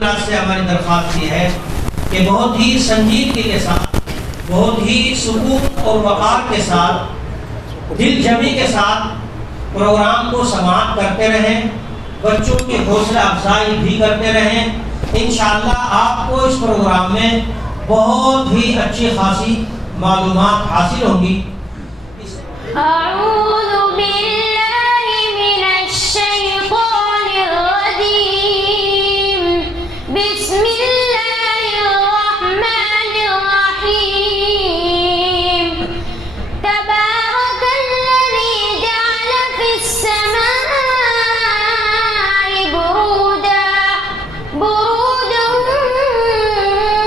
اللہ سے ہماری درخواست یہ ہے کہ بہت ہی سنجیدگی کے ساتھ، بہت ہی سکون اور وقار کے ساتھ، دل جمی کے ساتھ پروگرام کو سماعت کرتے رہیں، بچوں کی حوصلہ افزائی بھی کرتے رہیں۔ انشاءاللہ آپ کو اس پروگرام میں بہت ہی اچھی خاصی معلومات حاصل ہوں گی۔ اعوذ باللہ من الشیطان الرجیم، بسم اللہ الرحمن الرحیم، تبارک الذی جعل فی السماء بروجا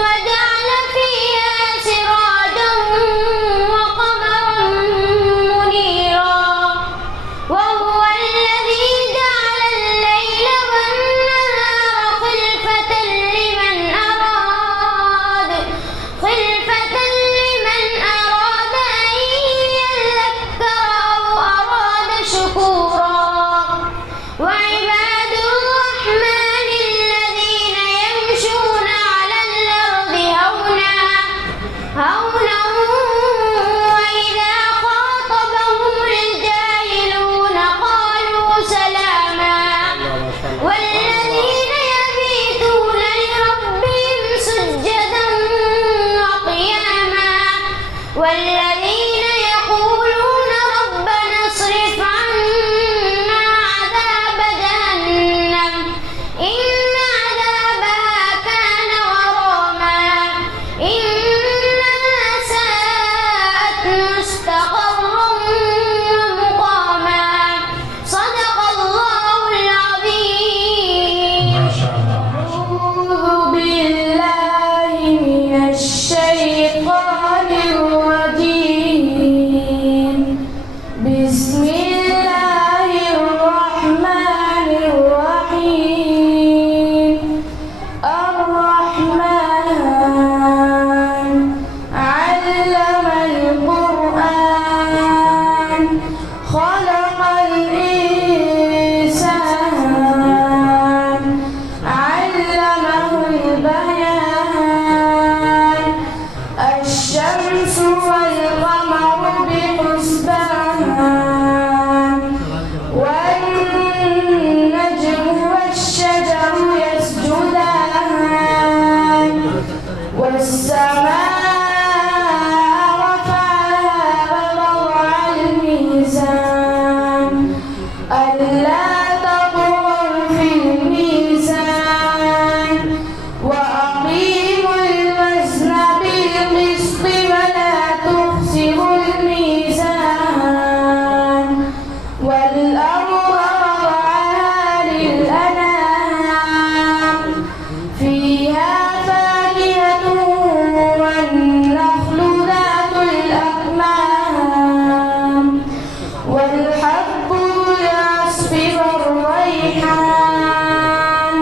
وجعل فیہا سراجا وقمرا منیرا، وهو الذی جعل اللیل والنہار خلفة لمن أراد أن يذکر أو أراد شکورا، وعباد الرحمن الذین يمشون على الأرض هونا وإذا خاطبهم الجاهلون قالوا سلاما، والذين يبيتون لربهم سجدا وقياما، والذين يقولون ربنا اصرف عنا عذاب جهنم إن عذابها كان غراما إنها ساءت مستقرا ومقاما، صدق الله العظيم۔ أعوذ بالله من الشيطان الرجيم، بسم الله الرحمن الرحيم، الرحمن علم القرآن خلق الإنسان علمه البيان، الشمس والقمر بحسبان، والنجم والشجر يسجدان، والسماء رفعها ووضع الميزان ألا تطغوا في الميزان، وأقيموا الوزن بالقسط ولا تخسروا الميزان، والأرض وضعها للأنام فيها فاكهة والنخل ذات الأكمام، والحب ذو العصف والريحان،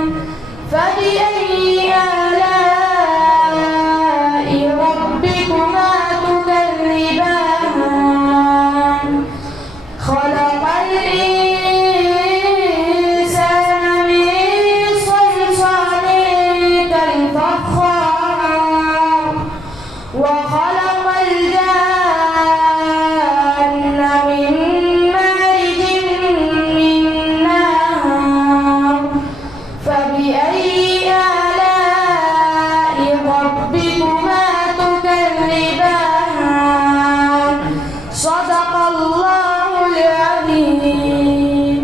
فبأي آلاء ربكما تكذبان، خلق الإنسان من صلصال كالفخار، وخلق الجان من مارج من نار، فبأي آلاء ربكما تكذبان، صدق الله العظيم۔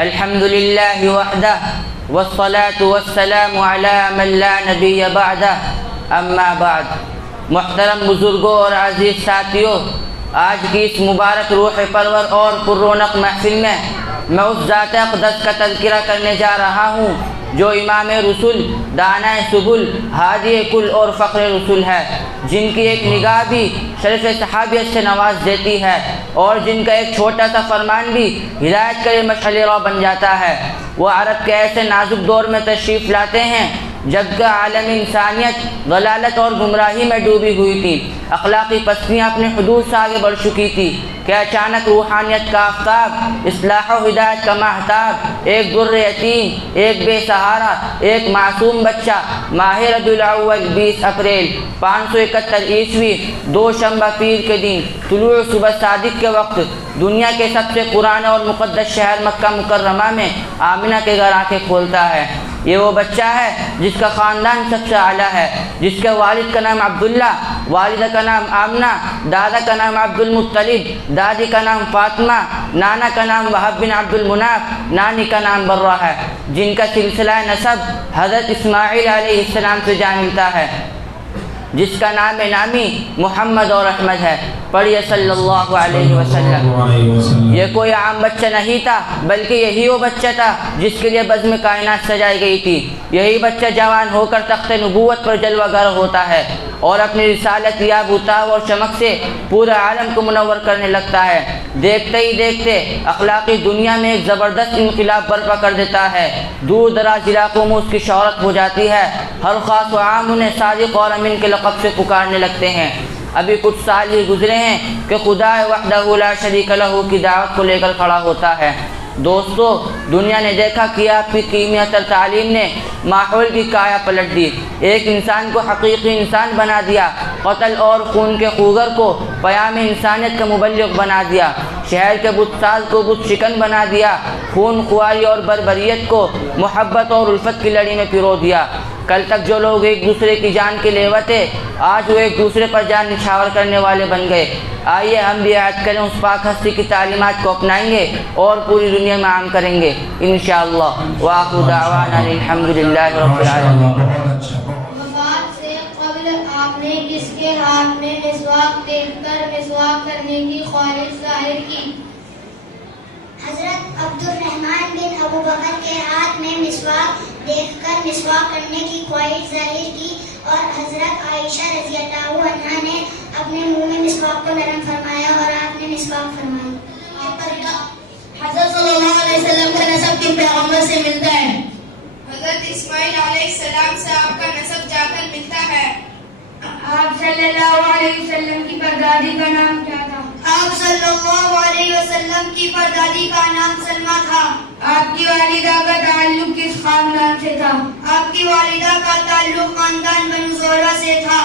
الحمد للہ وحدہ والصلاة والسلام علی من لا نبی بعدہ، اما بعد۔ محترم بزرگوں اور عزیز ساتھیوں، آج کی اس مبارک روح پرور اور پررونق محفل میں میں اس ذات اقدس کا تذکرہ کرنے جا رہا ہوں جو امام رسول، دانہ سبل، ہادی کل اور فخر رسول ہے، جن کی ایک نگاہ بھی شرف صحابیت سے نواز دیتی ہے اور جن کا ایک چھوٹا سا فرمان بھی ہدایت کا مشعل راہ بن جاتا ہے۔ وہ عرب کے ایسے نازک دور میں تشریف لاتے ہیں جبکہ عالم انسانیت ضلالت اور گمراہی میں ڈوبی ہوئی تھی، اخلاقی پستیاں اپنے حدود سے آگے بڑھ چکی تھی کہ اچانک روحانیت کا آفتاب، اصلاح و ہدایت کا ماہتاب، ایک در یتیم، ایک بے سہارا، ایک معصوم بچہ ماہ ربیع الاول 20 اپریل 571 عیسوی دوشنبہ پیر کے دن طلوع صبح صادق کے وقت دنیا کے سب سے پرانے اور مقدس شہر مکہ مکرمہ میں آمنہ کے گھر آنکھیں کھولتا ہے۔ یہ وہ بچہ ہے جس کا خاندان سب سے اعلیٰ ہے، جس کے والد کا نام عبداللہ، والدہ کا نام آمنہ، دادا کا نام عبد المطلب، دادی کا نام فاطمہ، نانا کا نام وہب بن عبد المناف، نانی کا نام برہ ہے، جن کا سلسلہ نسب حضرت اسماعیل علیہ السلام سے جا ملتا ہے، جس کا نام نامی محمد اور احمد ہے۔ پڑھیے صلی اللہ علیہ وسلم۔ یہ کوئی عام بچہ نہیں تھا، بلکہ یہی وہ بچہ تھا جس کے لیے بزم کائنات سجائی گئی تھی۔ یہی بچہ جوان ہو کر تخت نبوت پر جلوہ گر ہوتا ہے اور اپنی رسالت یاب اتاو اور چمک سے پورے عالم کو منور کرنے لگتا ہے۔ دیکھتے ہی دیکھتے اخلاقی دنیا میں ایک زبردست انقلاب برپا کر دیتا ہے۔ دور دراز علاقوں میں اس کی شہرت ہو جاتی ہے، ہر خاص و عام انہیں صادق اور امین کے لقب سے پکارنے لگتے ہیں۔ ابھی کچھ سال ہی گزرے ہیں کہ خدا وحدہ لا شریک لہ کی دعوت کو لے کر کھڑا ہوتا ہے۔ دوستو، دنیا نے دیکھا کہ آپ کی کیمیا تر تعلیم نے ماحول کی کایا پلٹ دی، ایک انسان کو حقیقی انسان بنا دیا، قتل اور خون کے خوگر کو پیام انسانیت کا مبلغ بنا دیا، شہر کے بت ساز کو بت شکن بنا دیا، خون خواری اور بربریت کو محبت اور الفت کی لڑی میں پرو دیا۔ کل تک جو لوگ ایک دوسرے کی جان کے لیوا تھے، آج وہ ایک دوسرے پر جان نچھاور کرنے والے بن گئے۔ آئیے ہم بھی عہد کریں، اس پاک ہستی کی تعلیمات کو اپنائیں گے اور پوری دنیا میں عام کریں گے انشاءاللہ۔ وآخر دعوانا الحمدللہ رب العالمین۔ وفات سے قبل آپ نے کس کے ہاتھ میں مسواک دیکھ کر مسواک کرنے کی خواہش ظاہر کی؟ حضرت عبد الرحمن بن ابو بکر کے ہاتھ میں مسواک دیکھ کر مسواک کرنے کی خواہش ظاہر کی اور حضرت عائشہ رضی اللہ عنہا نے اپنے منہ میں مسواک کو نرم فرمایا اور آپ نے مسواک فرمائی۔ حضرت صلی اللہ علیہ وسلم کا نسب کن پیغمبر سے ملتا ہے؟ حضرت اسماعیل علیہ السلام سے آپ کا نسب جا کر ملتا ہے۔ آپ صلی اللہ علیہ وسلم کی پردادی کا نام کیا تھا؟ آپ صلی اللہ علیہ وسلم کی پردادی کا نام سلمہ تھا۔ آپ کی والدہ کا تعلق کس خاندان سے تھا؟ آپ کی والدہ کا تعلق خاندان بنو زہرہ سے تھا۔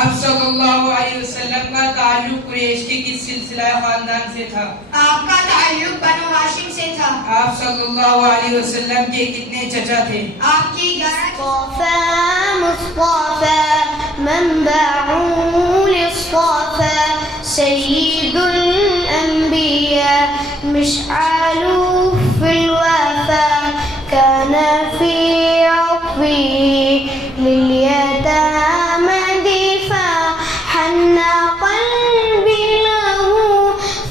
آپ صلی اللہ علیہ وسلم کا تعلق قریش کے کس سلسلہ خاندان سے تھا؟ آپ کا تعلق بنو ہاشم سے تھا۔ آپ صلی اللہ علیہ وسلم کے کتنے چچا تھے؟ آپ کی 11 مصطفى منبع للصفا سيد الأنبياء مشعل في الوفا كان في عطفه لليتامى دفاع حن قلبي له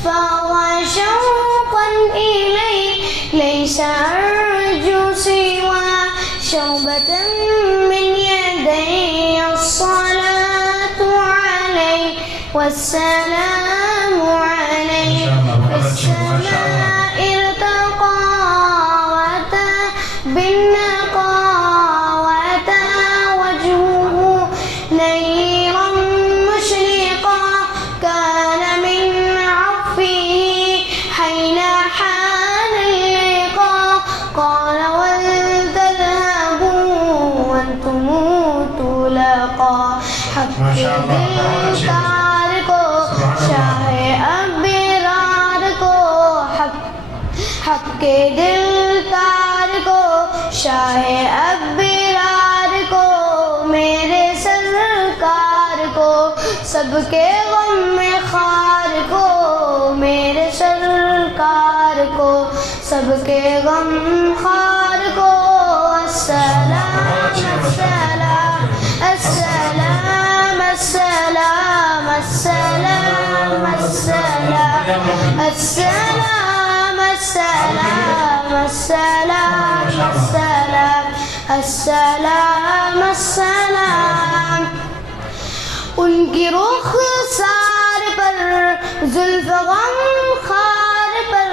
فهو شوقا إليه ليس أرجو سوى شوبة من يدي الصلاة عليه والسلام عليه السماء ارتقى وأتى بالنقى وأتى وجهه نيرا مشرقا كان من عطفه حين حان اللقاء قال ولن تذهبوا وانتم طلقا حق دلدار کو شاہ ابرار کو حق کے دلدار کو شاہ ابرار کو میرے سرکار کو سب کے غم میں خار کو میرے سرکار کو سب کے غم خار کو السلام السلام السلام السلام السلام السلام السلام السلام السلام السلام السلام السلام ان کی رخسار پر زلف غم خار پر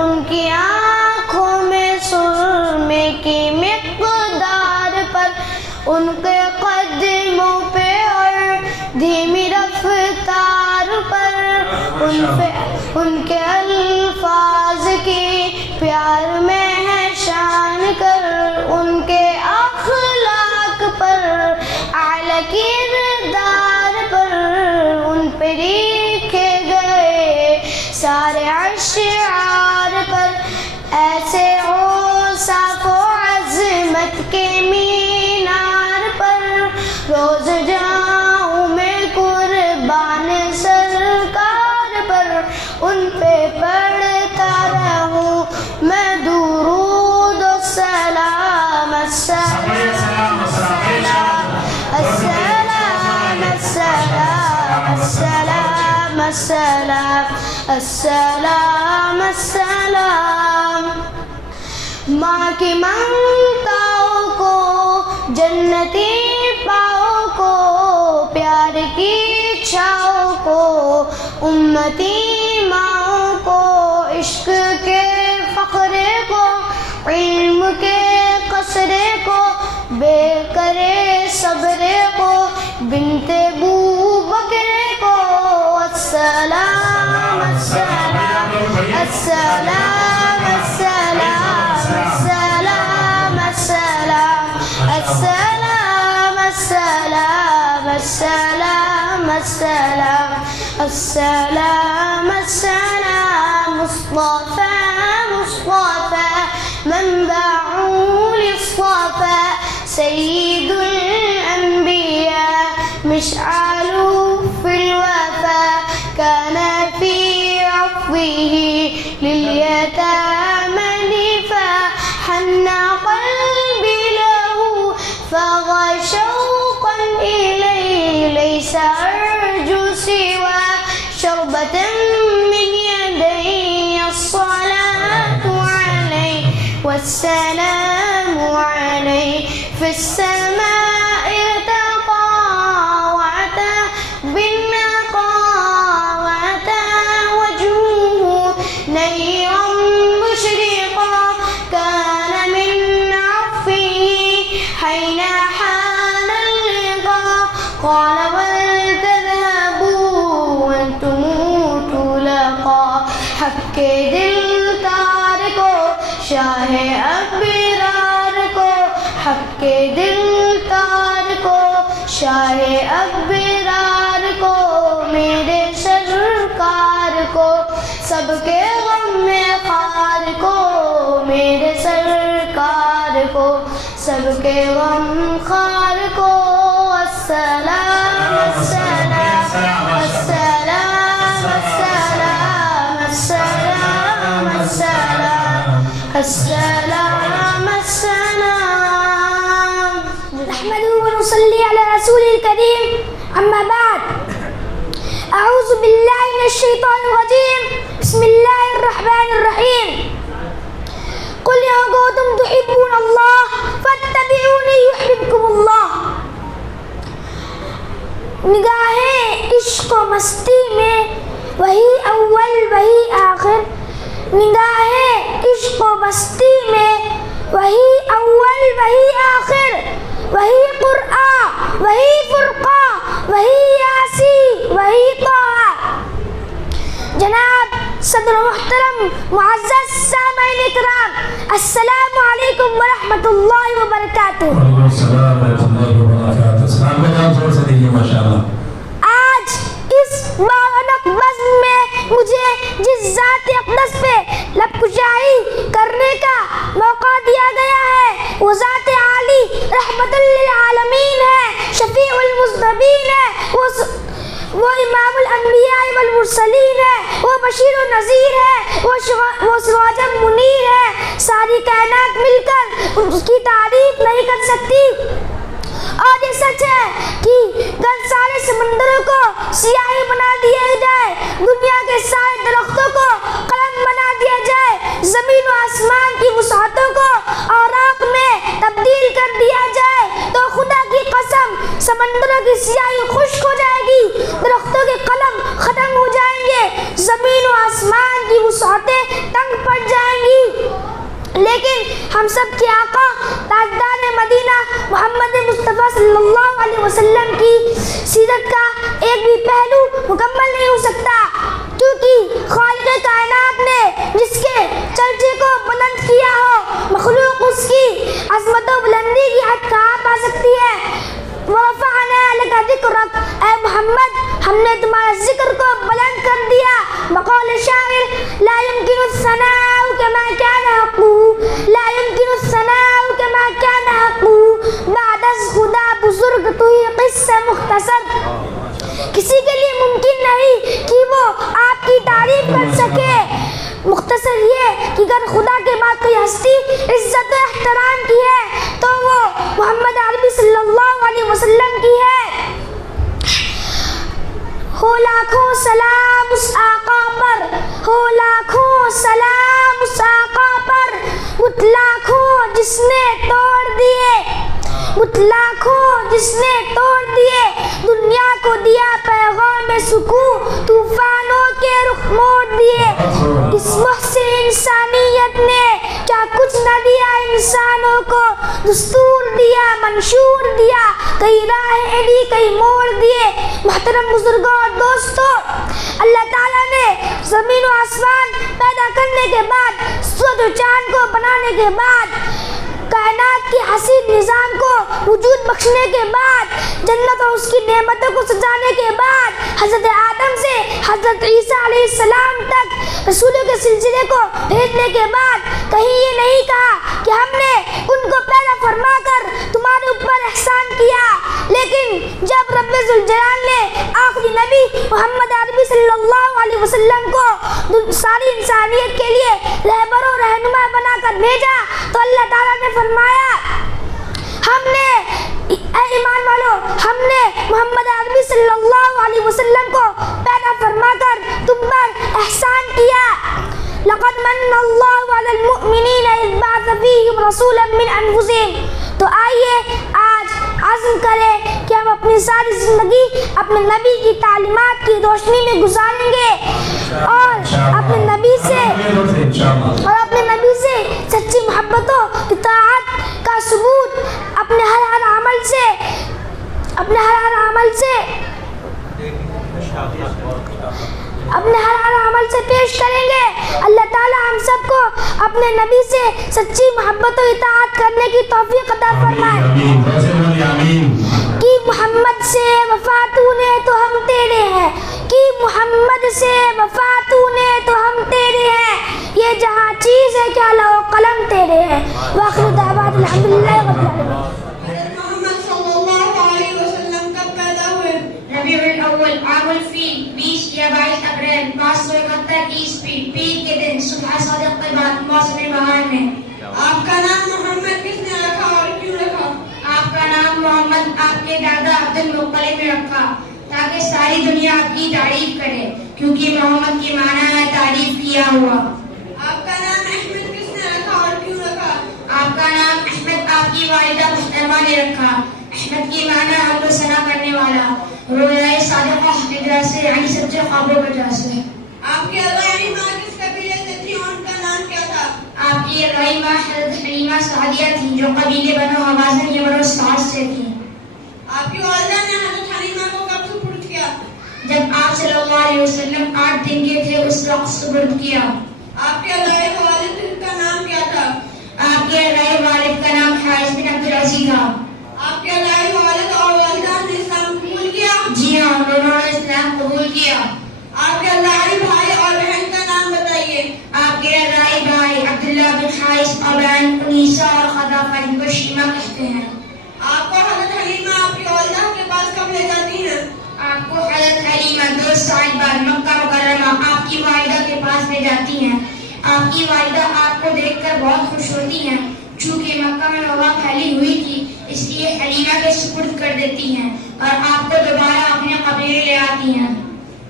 ان کی آنکھوں میں سرمے کی مقدار ان کے قدموں پہ اور دھیمی رفتار پر، ان کے الفاظ کی پیار میں ہے شان کر، ان کے اخلاق پر اعلیٰ کردار پر، ان پہ لکھے گئے سارے اشعار پر، ایسے اوصاف و عظمت کے مینار پر روز جاؤں میں قربان سرکار پر، ان پہ پڑھتا رہوں میں درود و سلام، السلام السلام السلام السلام السلام السلام السلام۔ ماں کی ممتاؤں کو، جنتی پاؤں کو، پیار کی چھاؤں کو، امتی ماؤں کو، عشق کے فخرے کو، علم کے قصرے کو، بے کرے صبرے کو، بنت بو بکرے کو، السلام السلام السلام السلام السلام السلام السلام السلام السلام السلام السلام السلام۔ مصطفى مصطفى منبع للصفا، سيد الأنبياء مشعل في الوفا، كان في عفوه لليتامى نفا، حن قلبي له فغى شوقا إليه، ليس أرجو سوى شربة من يدي، الصلاة عليه والسلام عليه في السماء ارتقى، وأتى بالنقى، وأتى وجهه نيرا مشرقا، كان من عفوه حين حان اللقاء، قال ولتذهبوا وأنتم طلقاء، حق دل تار کو شاہ ابرار کو، حق دل تار کو شاہ ابرار کو، میرے سرکار کو، سب کے غم میں خار کو، میرے سرکار کو، سب کے غم خار کو، السلام السلام السلام السلام السلام السلام السلام السلام۔ نحمده ونصلي على رسول الكريم، أما بعد، أعوذ بالله من الشيطان الرجيم، بسم الله الرحمن الرحيم۔ قل إن كنتم تحبون الله فاتبعوني يحببكم الله۔ نگاہیں عشق و مستی میں وہی اول وہی آخر، نگاہیں عشق و مستی میں وہی اول وہی آخر، وہی قرآن وہی فرقان وہی یاسی وہی طہ۔ جناب صدر محترم معزز سامعین اکرام، السلام علیکم ورحمۃ اللہ وبرکاتہ۔ وعلیکم السلام ورحمۃ اللہ وبرکاتہ۔ السلام علیکم، زور سے دیجیے ماشاءاللہ۔ آج اس بارک بزم میں مجھے جس ذات اقدس پہ لب کشائی کرنے کا موقع دیا گیا ہے وہ ذات عالی رحمت للعالمین ہے، شفیع المذنبین ہے، وہ امام الانبیاء والمرسلین ہے، وہ بشیر و نذیر ہے، وہ سراج منیر ہے۔ ساری کائنات مل کر اس کی تعریف نہیں کر سکتی، اور یہ سچ ہے کہ اگر سارے سمندروں کو سیاہی بنا دیا جائے، دنیا کے سارے درختوں کو قلم بنا دیا جائے، زمین و آسمان کی وسعتوں کو اوراق میں تبدیل کر دیا جائے، تو خدا کی قسم سمندروں کی سیاہی خشک ہو جائے گی، درختوں کے قلم ختم ہو جائیں گے، زمین و آسمان کی وسعتیں تنگ پڑ جائیں گی، لیکن ہم سب کے آقا تاجدار مدینہ محمد مصطفیٰ صلی اللہ علیہ وسلم کی سیرت کا ایک بھی پہلو مکمل نہیں ہو سکتا، کیونکہ خالق کائنات نے جس کے چرچے کو بلند کیا ہو، مخلوق اس کی عظمت و بلندی کی حد کہاں پا سکتی ہے؟ وَرَفَعْنَا لَكَ ذِكْرَكَ، اے محمد ہم نے تمہارے ذکر کو بلند کر دیا۔ بقول شاعر لا يمكن الثناء كما كان حقه، لا يمكن الثناء كما كان حقه، بعد از خدا بزرگ تو ہی قصہ مختصر۔ کسی کے لیے ممکن نہیں کہ وہ آپ کی تعریف کر سکے، مختصر یہ کہ اگر خدا کے بعد کوئی ہستی عزت و احترام کی ہے تو وہ محمد عربی صلی اللہ علیہ وسلم کی ہے۔ ہو لاکھوں سلام اس آقا پر، ہو لاکھوں سلام اس آقا پر، بت لاکھوں جس نے توڑ دیے، بت لاکھوں جس نے توڑ دیے، دنیا کو دیا پیغام سکون، طوفانوں کے رخ موڑ دیے۔ اس محسن انسانیت نے کیا کچھ نہ دیا انسانوں کو، دستور دیا، منشور دیا، کئی راہیں دی کئی موڑ دیے۔ محترم بزرگوں اور دوستوں، اللہ تعالیٰ نے زمین و آسمان پیدا کرنے کے بعد، سورج و چاند کو بنانے کے بعد، کائنات کی حسین نظام کو وجود بخشنے کے بعد، جنت اور اس کی نعمتوں کو سجانے کے بعد، حضرت آدم سے حضرت عیسیٰ علیہ السلام تک رسولوں کے سلسلے کو بھیجنے کے بعد کہیں یہ نہیں کہا کہ ہم نے ان کو پیدا فرما کر تمہارے اوپر احسان کیا، لیکن جب رب ذوالجلال نے آخری نبی محمد عربی صلی اللہ علیہ وسلم کو ساری انسانیت کے لیے رہبر و رہنما بنا کر بھیجا تو اللہ تعالیٰ نے فرمایا ہم نے، اے ایمان والو، ہم نے محمد عربی صلی اللہ علیہ وسلم کو پیدا فرما کر تم پر احسان کیا۔ لقد من اللہ علی المؤمنین اذ بعث فیہم رسولا من انفسہم۔ تو آئیے آج عزم کریں کہ ہم اپنی ساری زندگی اپنے نبی کی تعلیمات کی روشنی میں گزاریں گے اور اپنے نبی سے سچی محبت و اطاعت کا ثبوت اپنے ہر عمل سے پیش کریں گے۔ اللہ تعالی ہم سب کو اپنے نبی سے سچی محبت و اطاعت کرنے کی توفیق عطا فرمائے۔ کہ محمد سے وفا تو نے تو ہم تیرے ہیں، کہ محمد سے وفا تو نے تو ہم تیرے ہیں، یہ جہاں چیز ہے کہ لو قلم تیرے ہیں۔ وآخر دعوات الحمدللہ رب العالمین۔ محمد صلی اللہ علیہ وسلم کب پیدا ہوئے؟ ربیع الاول عام الفیل 20 یا 22 اپریل 571 عیسوی پیر کے دن صبح صادق کے بعد موسم بہار میں۔ آپ کا نام محمد کس نے رکھا اور کیوں رکھا؟ آپ کا نام محمد آپ کے دادا عبد المطلب نے رکھا تاکہ ساری دنیا آپ کی تعریف کرے، کیونکہ محمد کی معنی ہے تعریف کیا ہوا۔ آپ کا نام احمد کس نے رکھا اور کیوں رکھا؟ آپ کا نام احمد آپ کی والدہ محترمہ نے رکھا۔ احمد کی معنی حمد و ثنا کرنے والا، رویہ صادقہ حقیقت سے یعنی سچے خواب و وجہ سے۔ آپ کی الغائی ماں کس قبیلے سے تھی اور ان کا نام کیا تھا؟ آپ کی الغائی ماں حضرت حلیمہ سعدیہ تھی جو قبیلے بنو حوازن یمن و سعد سے تھی۔ آپ کی والدہ نے حضرت حلیمہ کو کب سپرد کیا؟ جب آپ صلی اللہ علیہ وسلم 8 دن کے تھے اس وقت سپرد کیا۔ آپ کے الغائی والد کا نام کیا تھا؟ آپ کے الغائی والد کا نام حارث بن عبد العزیز تھا۔ آپ کے الغائی والد اور والدہ نے اسلام قبول کیا؟ جی ہاں، انہوں نے اسلام قبول کیا۔ آپ کے الغائی بھائی اور بہن کا نام بتائیے۔ آپ کے الغائی بھائی عبداللہ بن حارث اور بہن انیسہ اور خضافہ جن کو شیمہ کہتے ہیں۔ آپ کو حضرت حلیمہ آپ کی والدہ کے پاس کب لے جاتی ہیں؟ آپ کو حضرت حلیمہ 2 سال بعد مکہ مکرمہ آپ کی والدہ کے پاس لے جاتی ہیں۔ آپ کی والدہ آپ کو دیکھ کر بہت خوش ہوتی ہیں، چونکہ مکہ میں وبا پھیلی ہوئی تھی اس لیے حلیمہ کے سپرد کر دیتی ہیں اور آپ کو دوبارہ اپنے قبیلے لے آتی ہیں۔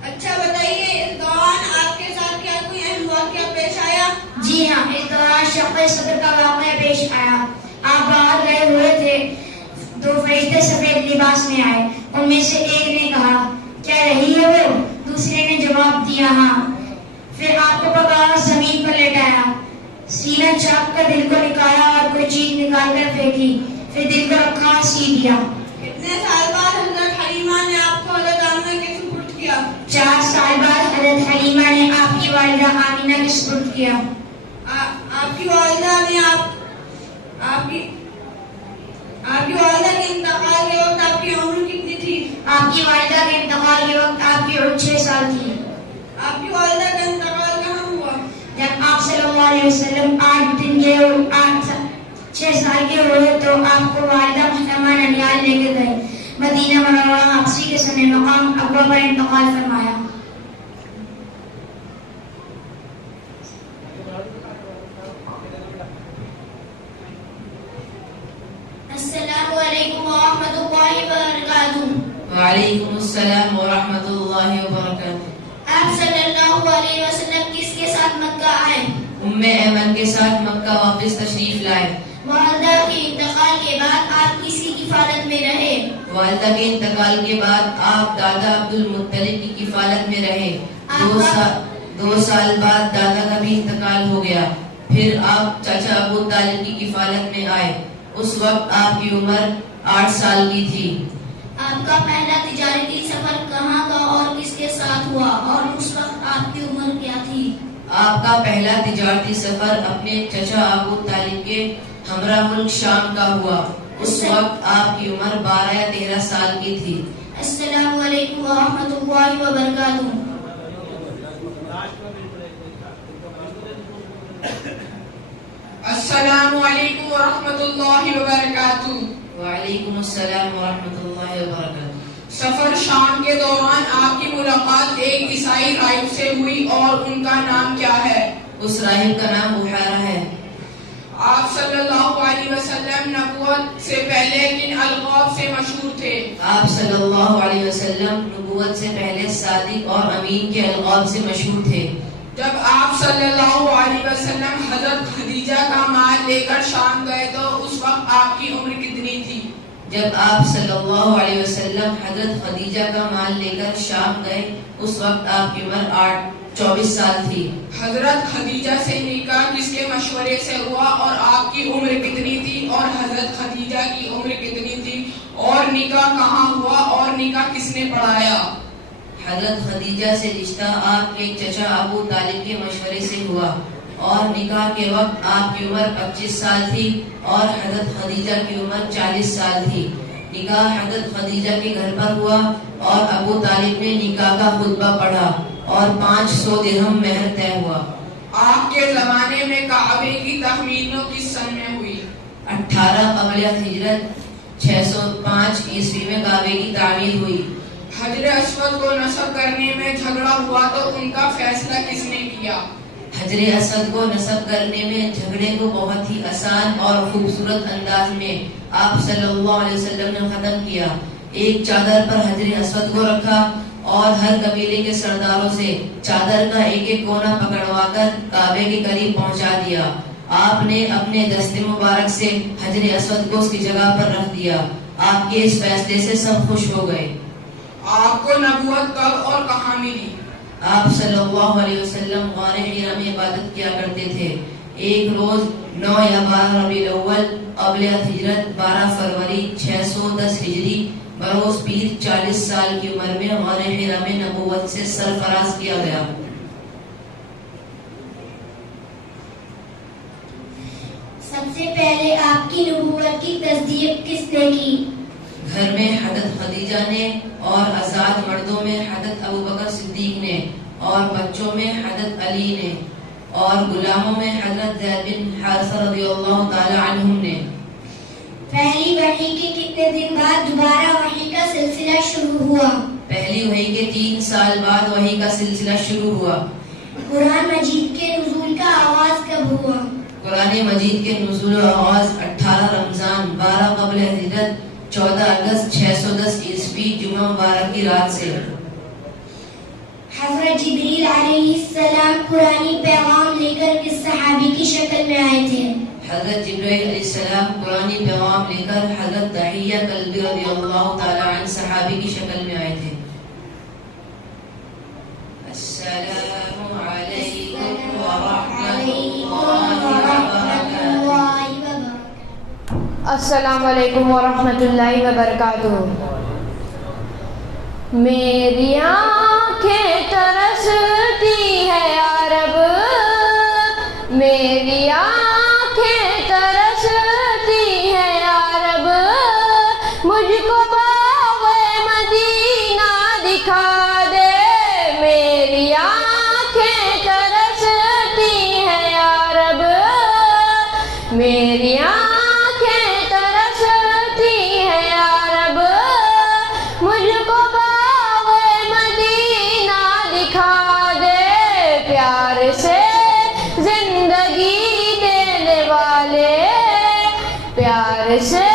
اچھا بتائیے، اس دوران آپ کے ساتھ کیا کوئی اہم واقعہ پیش آیا؟ جی ہاں، اس دوران شق صدر کا واقعہ پیش آیا۔ آپ باہر گئے ہوئے تھے، 2 فرشتے سفید لباس میں آئے، ان میں سے ایک نے کہا کیا رہی ہے وہ؟ دوسرے نے جواب دیا ہاں۔ پھر آپ کو پکڑا زمین پر لٹایا، سینہ چاپ کر دل کو نکالا اور کوئی چیز نکال کر پھینکی، پھر دل کو رکھا اور سی دیا۔ کتنے سال بعد حضرت حلیمہ نے آپ کو حضرت آمنہ کے سپرد کیا؟ 4 سال بعد حضرت حلیمہ نے آپ کی والدہ آمینہ کے سپرد کیا۔ آپ کی والدہ نے آپ کی والدہ کے انتقال کے وقت آپ کی عمر کتنی تھی؟ آپ کی والدہ کے انتقال کے وقت آپ کی عمر 6 سال تھی۔ آپ کی والدہ کا انتقال کہاں ہوا؟ جب آپ صلی اللہ علیہ وسلم 6 سال کے ہوئے تو آپ کو والدہ محترمہ ننیال لے کے گئے۔ مدینہ منورہ واپسی کے سمے مقام ابوا پر انتقال فرمایا۔ السلام علیکم ورحمۃ اللہ وبرکاتہ۔ وعلیکم السلام ورحمۃ اللہ وبرکاتہ۔ آپ صلی اللہ علیہ وسلم کس کے ساتھ مکہ آئے؟ ام ایمن کے ساتھ مکہ واپس تشریف لائے۔ والدہ کے انتقال کے بعد آپ کس کی کفالت میں رہے؟ والدہ کے انتقال کے بعد آپ دادا عبد المطلب کی کفالت میں رہے۔ 2 سال بعد دادا کا بھی انتقال ہو گیا، پھر آپ چاچا ابو طالب کی کفالت میں آئے۔ اس وقت آپ کی عمر 8 سال کی تھی۔ آپ کا پہلا تجارتی سفر کہاں کا اور کس کے ساتھ ہوا اور اس وقت آپ کی عمر کیا تھی؟ آپ کا پہلا تجارتی سفر اپنے چچا ابو طالب کے ہمراہ ملک شام کا ہوا۔ اس وقت آپ کی عمر 12 یا 13 سال کی تھی۔ السلام علیکم ورحمۃ اللہ وبرکاتہ۔ السلام علیکم ورحمۃ اللہ وبرکاتہ۔ وعلیکم السلام ورحمۃ اللہ وبرکاتہ۔ سفر شام کے دوران آپ کی ملاقات ایک عیسائی راہب سے ہوئی اور ان کا نام کیا ہے؟ اس راہب کا نام بحیرہ ہے۔ آپ صلی اللہ علیہ وسلم نبوت سے پہلے کن القاب سے مشہور تھے؟ آپ صلی اللہ علیہ وسلم نبوت سے پہلے صادق اور امین کے القاب سے مشہور تھے۔ جب آپ صلی اللہ علیہ وسلم حضرت خدیجہ کا مال لے کر شام گئے تو اس وقت آپ کی عمر کتنی تھی؟ جب آپ صلی اللہ علیہ وسلم حضرت خدیجہ کا مال لے کر شام گئے اس وقت آپ کی عمر 24 سال تھی۔ حضرت خدیجہ سے نکاح کس کے مشورے سے ہوا اور آپ کی عمر کتنی تھی اور حضرت خدیجہ کی عمر کتنی تھی اور نکاح کہاں ہوا اور نکاح کس نے پڑھایا؟ حضرت خدیجہ سے رشتہ آپ کے چچا ابو طالب کے مشورے سے ہوا اور نکاح کے وقت آپ کی عمر 25 سال تھی اور حضرت خدیجہ کی عمر 40 سال تھی۔ نکاح حضرت خدیجہ کے گھر پر ہوا اور ابو طالب نے نکاح کا خطبہ پڑھا اور 500 درہم مہر طے ہوا۔ آپ کے زمانے میں کعبے کی تخمین کس سن میں ہوئی؟ 18 قبل ہجرت 605 عیسوی میں کعبے کی تعمیر ہوئی۔ حجر اسود کو نصب کرنے میں جھگڑا ہوا تو ان کا فیصلہ کس نے کیا؟ حجر اسود کو نصب کرنے میں جھگڑے کو بہت ہی آسان اور خوبصورت انداز میں آپ صلی اللہ علیہ وسلم نے ختم کیا۔ ایک چادر پر حجر اسود کو رکھا اور ہر قبیلے کے سرداروں سے چادر کا ایک کونا پکڑوا کر کعبے کے قریب پہنچا دیا۔ آپ نے اپنے دست مبارک سے حجر اسود کو اس کی جگہ پر رکھ دیا۔ آپ کے اس فیصلے سے سب خوش ہو گئے۔ آپ کو نبوت کب اور کہاں ملی؟ آپ صلی اللہ علیہ وسلم غار حرا میں عبادت کیا کرتے تھے۔ ایک روز 9 یا 12 ربیع الاول قبل ہجرت 12 فروری 610 ہجری بروز پیر 40 سال کی عمر میں غار حرا میں نبوت سے سرفراز کیا گیا۔ سب سے پہلے آپ کی نبوت کی تصدیق کس نے کی؟ گھر میں حضرت خدیجہ نے اور آزاد مردوں میں حضرت ابوبکر صدیق نے اور بچوں میں حضرت علی نے اور غلاموں میں حضرت زید بن حارثہ رضی اللہ تعالی عنہم نے۔ پہلی وحی کے کتنے دن بعد دوبارہ وحی کا سلسلہ شروع ہوا؟ پہلی وحی کے 3 سال بعد وحی کا سلسلہ شروع ہوا۔ قرآن مجید کے نزول کا آغاز کب ہوا؟ قرآن مجید کے نزول و آغاز 18 رمضان 12 قبل ہجرت 14 اگست 610 عیسوی جمعہ مبارک کی رات سے۔ حضرت جبریل علیہ السلام قرآنی پیغام لے کر کس صحابی کی شکل میں آئے تھے؟ حضرت جبریل علیہ السلام قرآنی پیغام لے کر حضرت دحیہ کلبی رضی اللہ تعالی عنہ صحابی کی شکل میں آئے تھے۔ السلام علیکم ورحمۃ اللہ وبرکاتہ. السلام علیکم ورحمۃ اللہ وبرکاتہ. میری آنکھیں ترستی ہے یا رب، میری آنکھیں ترستی ہے یا رب، مجھ کو باغ مدینہ دکھا دے. میری آنکھیں ترستی ہے یا رب، میری آنکھیں ترستی ہے یا رب، مجھ کو باغ مدینہ دکھا دے. پیار سے زندگی دینے والے، پیار سے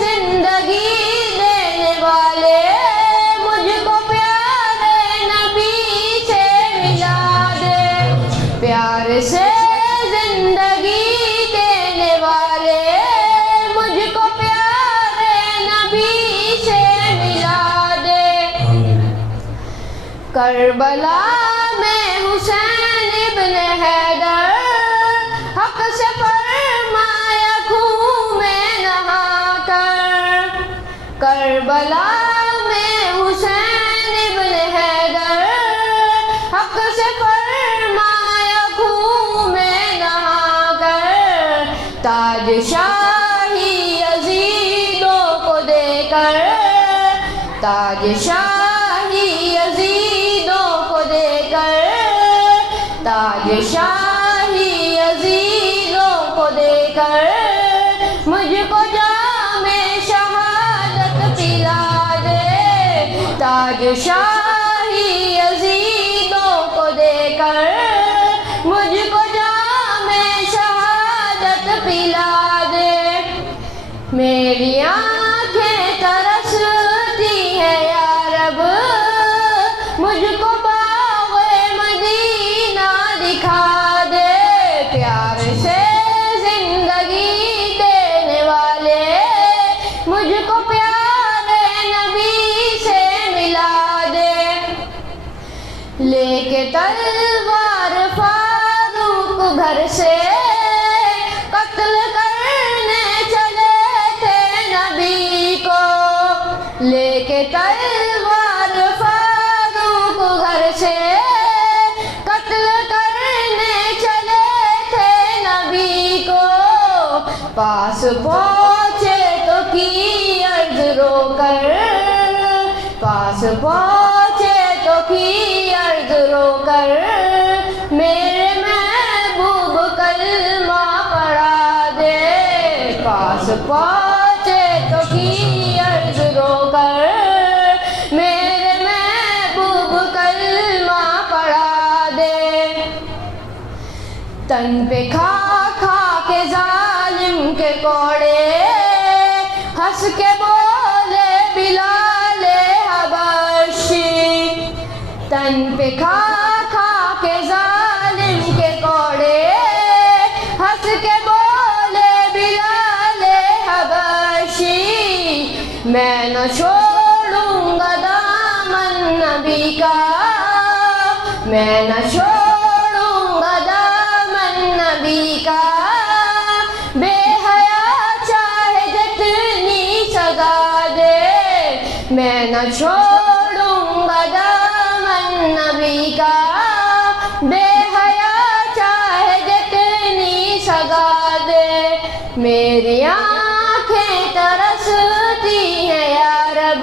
زندگی دینے والے، مجھ کو پیارے نبی سے ملا دے. پیار سے زندگی دینے والے، مجھ کو پیارے نبی سے ملا دے. کربلا میں حسین ابن حیدر حق سے فرمایا خون میں نہا کر. کربلا میں حسین ابن حیدر حق سے فرمایا خون میں نہا کر. تاج شاہی یزیدوں کو دے کر، تاج شاہی یزیدوں کو دے کر، تاج شاہی یزیدوں کو دے کر، مجھ کو جام شہادت پلا دے. تاج شاہی یزیدوں کو دے کر، مجھ کو جام شہادت پلا دے. میری آنکھیں ترستی ہے یا رب، مجھ کو باغ مدینہ دکھا دے. پیار سے زندگی دینے والے، مجھ کو پیارے نبی سے ملا دے. لے کے تلوار فاروق گھر سے قتل کرنے چلے تھے نبی کو. لے کے تلوار فاروق گھر سے قتل کرنے چلے تھے نبی کو. پاس پہنچے تو کی عرض رو کر، پاس پہنچے تو کی عرض رو کر، میرے محبوب کلمہ پڑھا دے. پاس پہنچے تو کی عرض رو کر، میرے محبوب کلمہ پڑھا دے. تن پہ کھا کھا کے ظالم کے کوڑے، ہنس کے بولے بلال حبشی. تن پہ کھا کھا کے ظالم کے کوڑے، ہنس کے بولے بلال حبشی. میں نہ چھوڑوں گا دامن نبی کا، میں نہ چھوڑوں گا دامن نبی کا. بے حیا چاہے جتنی سزا دے، میں نہ چھوڑوں گا دامن نبی کا. بے حیا چاہے جتنی سزا دے. میری آنکھیں ترستی ہیں یا رب،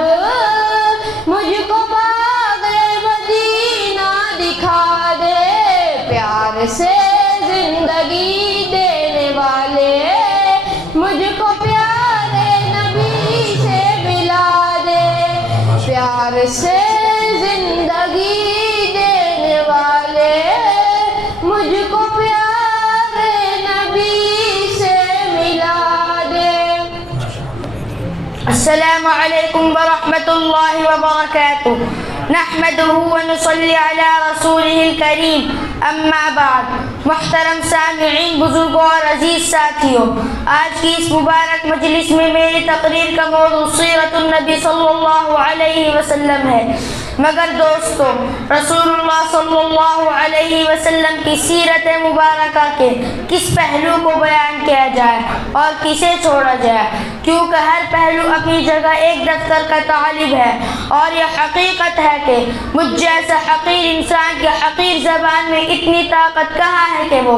مجھ کو باغ مدینہ دکھا دے. پیار سے زندگی دینے والے، مجھ کو پیارے نبی سے ملا دے. پیار سے زندگی دینے والے، مجھ کو پیارے نبی سے ملا دے. السلام علیکم ورحمۃ اللہ وبرکاتہ. نحمده ونصلي على رسوله الكريم. أما بعد، محترم سامعین، بزرگوں اور عزیز ساتھیوں، آج کی اس مبارک مجلس میں میری تقریر کا موضوع سیرت النبی صلی اللہ علیہ وسلم ہے۔ مگر دوستو، رسول اللہ صلی اللہ علیہ وسلم کی سیرت مبارکہ کے کس پہلو کو بیان کیا جائے اور کسے چھوڑا جائے، کیونکہ ہر پہلو اپنی جگہ ایک دفتر کا طالب ہے، اور یہ حقیقت ہے کہ مجھ جیسا حقیر انسان کی حقیر زبان میں اتنی طاقت کہاں ہے کہ وہ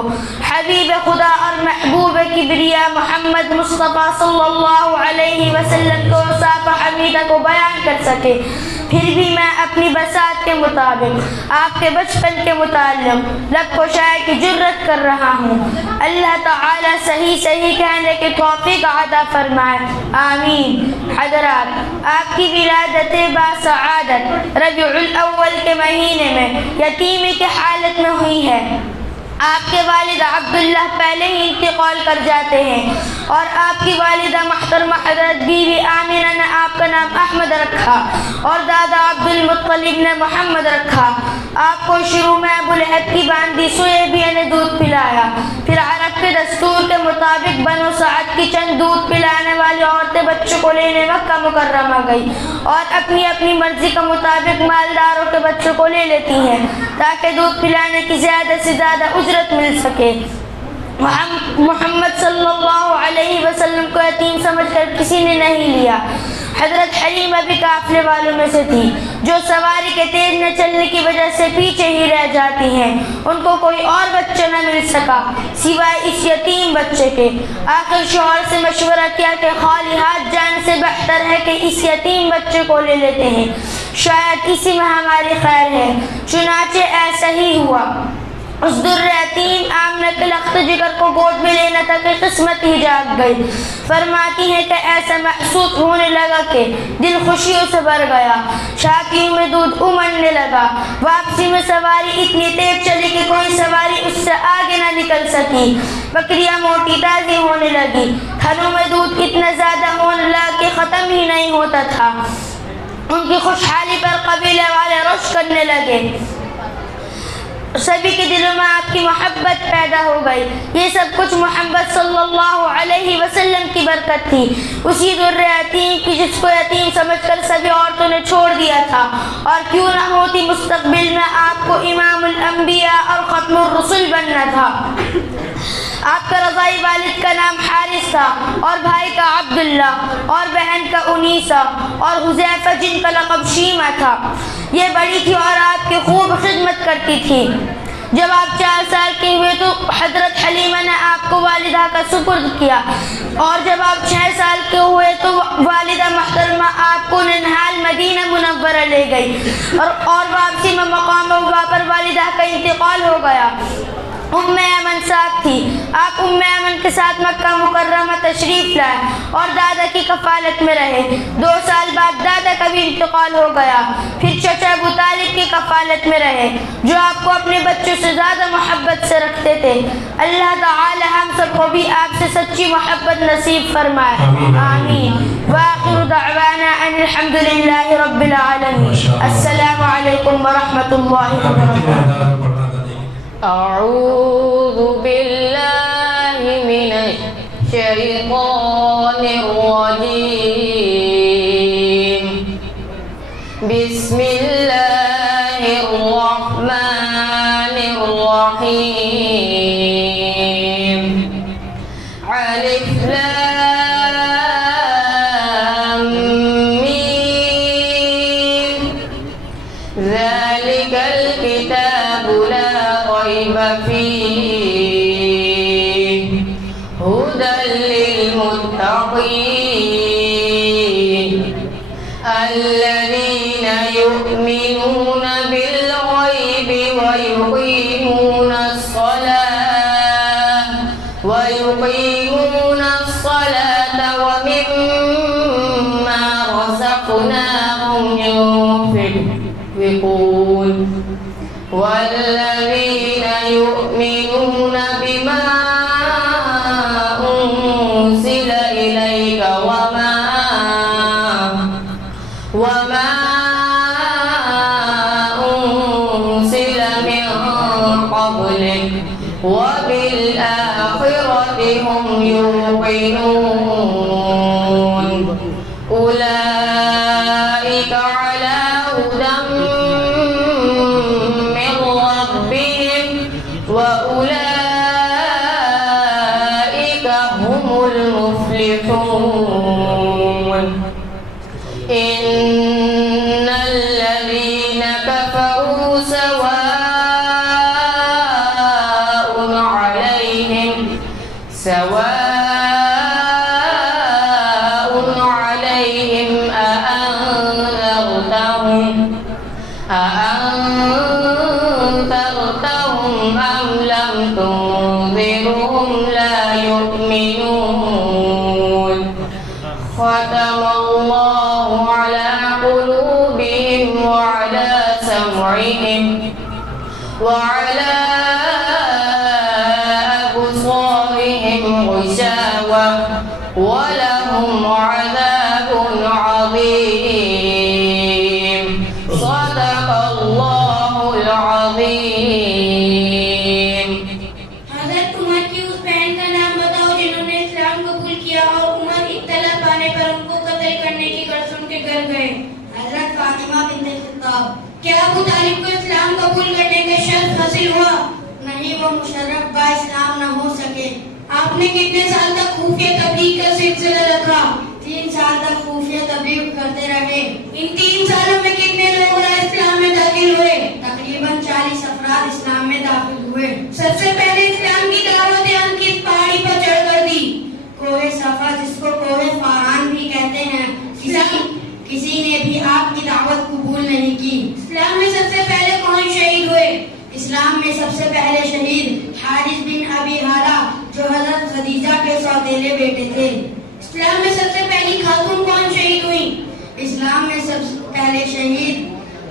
حبیب خدا اور محبوب کبریا محمد مصطفیٰ صلی اللہ علیہ وسلم کو اوصاف حمیدہ کو بیان کر سکے۔ پھر بھی میں اپنی بساط کے مطابق آپ کے بچپن کے متعلق لب کشائی کی جرت کر رہا ہوں۔ اللہ تعالی صحیح کہنے کی توفیق عطا فرمائے، آمین۔ حضرات، آپ کی ولادت باسعادت ربیع الاول کے مہینے میں یتیمی کی حالت میں ہوئی ہے۔ آپ کے والد عبداللہ پہلے ہی انتقال کر جاتے ہیں، اور آپ کی والدہ محترمہ حضرت بی بی آمنہ نے آپ کا نام احمد رکھا اور دادا عبد المطلب نے محمد رکھا۔ آپ کو شروع میں ابو لہب کی باندی سویبیہ نے دودھ پلایا، پھر عرب کے دستور کے مطابق بنو سعد کی چند دودھ پلانے والی عورتیں بچوں کو لینے مکہ مکرمہ گئی، اور اپنی اپنی مرضی کے مطابق مالداروں کے بچوں کو لے لیتی ہیں تاکہ دودھ پلانے کی زیادہ سے زیادہ اجرت مل سکے۔ محمد صلی اللہ علیہ وسلم کو یتیم سمجھ کر کسی نے نہیں لیا۔ حضرت حلیمہ بھی قافلے والوں میں سے تھی جو سواری کے تیز نہ چلنے کی وجہ سے پیچھے ہی رہ جاتی ہیں۔ ان کو کوئی اور بچہ نہ مل سکا سوائے اس یتیم بچے کے۔ آخر شوہر سے مشورہ کیا کہ خالی ہاتھ جانے سے بہتر ہے کہ اس یتیم بچے کو لے لیتے ہیں، شاید اسی میں ہماری خیر ہے۔ چنانچہ ایسا ہی ہوا۔ اس در یتیم آمنہ کے لخت جگر کو گود میں لینا تک قسمت ہی جاگ گئی۔ فرماتی ہے کہ ایسا محسوس ہونے لگا کہ دل خوشیوں سے بھر گیا، چھاتیوں میں دودھ امڑنے لگا۔ واپسی میں سواری اتنی تیز چلی کہ کوئی سواری اس سے آگے نہ نکل سکی۔ بکریاں موٹی تازی ہونے لگی، تھنوں میں دودھ اتنا زیادہ ہونے لگا کہ ختم ہی نہیں ہوتا تھا۔ ان کی خوشحالی پر قبیلے والے روش کرنے لگے، سبھی کے دلوں میں آپ کی محبت پیدا ہو گئی۔ یہ سب کچھ محمد صلی اللہ علیہ وسلم کی برکت تھی، اسی در یتیم کی جس کو یتیم سمجھ کر سبھی عورتوں نے چھوڑ دیا تھا، اور کیوں نہ ہوتی مستقبل میں آپ کو امام الانبیاء اور ختم الرسل بننا تھا۔ آپ کا رضائی والد کا نام حارث تھا، اور بھائی کا عبداللہ، اور بہن کا انیسہ، اور حذیفہ جن کا لقب شیمہ تھا۔ یہ بڑی تھی اور آپ کی خوب خدمت کرتی تھی۔ جب آپ 4 سال کے ہوئے تو حضرت حلیمہ نے آپ کو والدہ کا سپرد کیا، اور جب آپ 6 سال کے ہوئے تو والدہ محترمہ آپ کو ننہال مدینہ منورہ لے گئی، اور واپسی میں مقام وفا پر والدہ کا انتقال ہو گیا۔ ام ایمن ساتھ تھی۔ آپ ام ایمن کے ساتھ مکہ مکرمہ تشریف لائے اور دادا کی کفالت میں رہے۔ 2 سال بعد دادا کا بھی انتقال ہو گیا، پھر چچا ابو طالب کی کفالت میں رہے جو آپ کو اپنے بچوں سے زیادہ محبت سے رکھتے تھے۔ اللہ تعالی ہم سب کو بھی آپ سے سچی محبت نصیب فرمائے، آمین۔ وآخر دعوانا ان الحمد للہ رب العالمین۔ السلام علیکم ورحمۃ اللہ وبرکاتہ۔ أعوذ بالله من الشيطان الرجيم بسم الله الرحمن الرحيم ألف لام ميم ذلك الكتاب لا ريب فيه هدى للمتقين الذين يؤمنون بالغيب ويقيمون الصلاة ومما رزقناهم ينفقون والذين يؤمنون بما أنزل إليك وما مفلحون إن الذين كفروا سواء عليهم أأنذرتهم أم لم تنذرهم لا يؤمنون ختم الله على قلوبهم وعلى سمعهم وعلى أبصارهم غشاوة ولهم عذاب عظيم صدق الله العظيم. حضرت عمر کی اس بہن کا نام بتاؤ جنہوں نے اسلام قبول کیا اور عمر اطلاع پانے پر ان کو قتل کرنے کی غرض ان کے گھر گئے. حضرت فاطمہ بنت خطاب. کیا ابو طالب کو اسلام قبول کرنے کا شرف حاصل ہوا؟ نہیں، وہ مشرف با اسلام نہ ہو سکے. آپ نے کتنے سال تک خفیہ تبلیغ کا سلسلہ رکھا؟ 3 سال تک خفیہ تبلیغ کرتے رہے. ان 3 سالوں میں کتنے لوگ اسلام میں داخل ہوئے؟ تقریباً 40 افراد اسلام میں داخل ہوئے. سب سے پہلے اسلام کی دعوت ہم کس پہاڑی پر چڑھ کر دی؟ کوہ صفا، جس کو کوہ فاران بھی کہتے ہیں. کسی نے بھی آپ کی دعوت قبول نہیں کی. اسلام میں سب سے پہلے کون شہید ہوئے؟ اسلام میں سب سے پہلے شہید حارث بن ابی حالہ جو حضرت خدیجہ کے سوتیلے بیٹے تھے. اسلام میں سب سے پہلی خاتون کون شہید ہوئی؟ اسلام میں سب سے پہلے شہید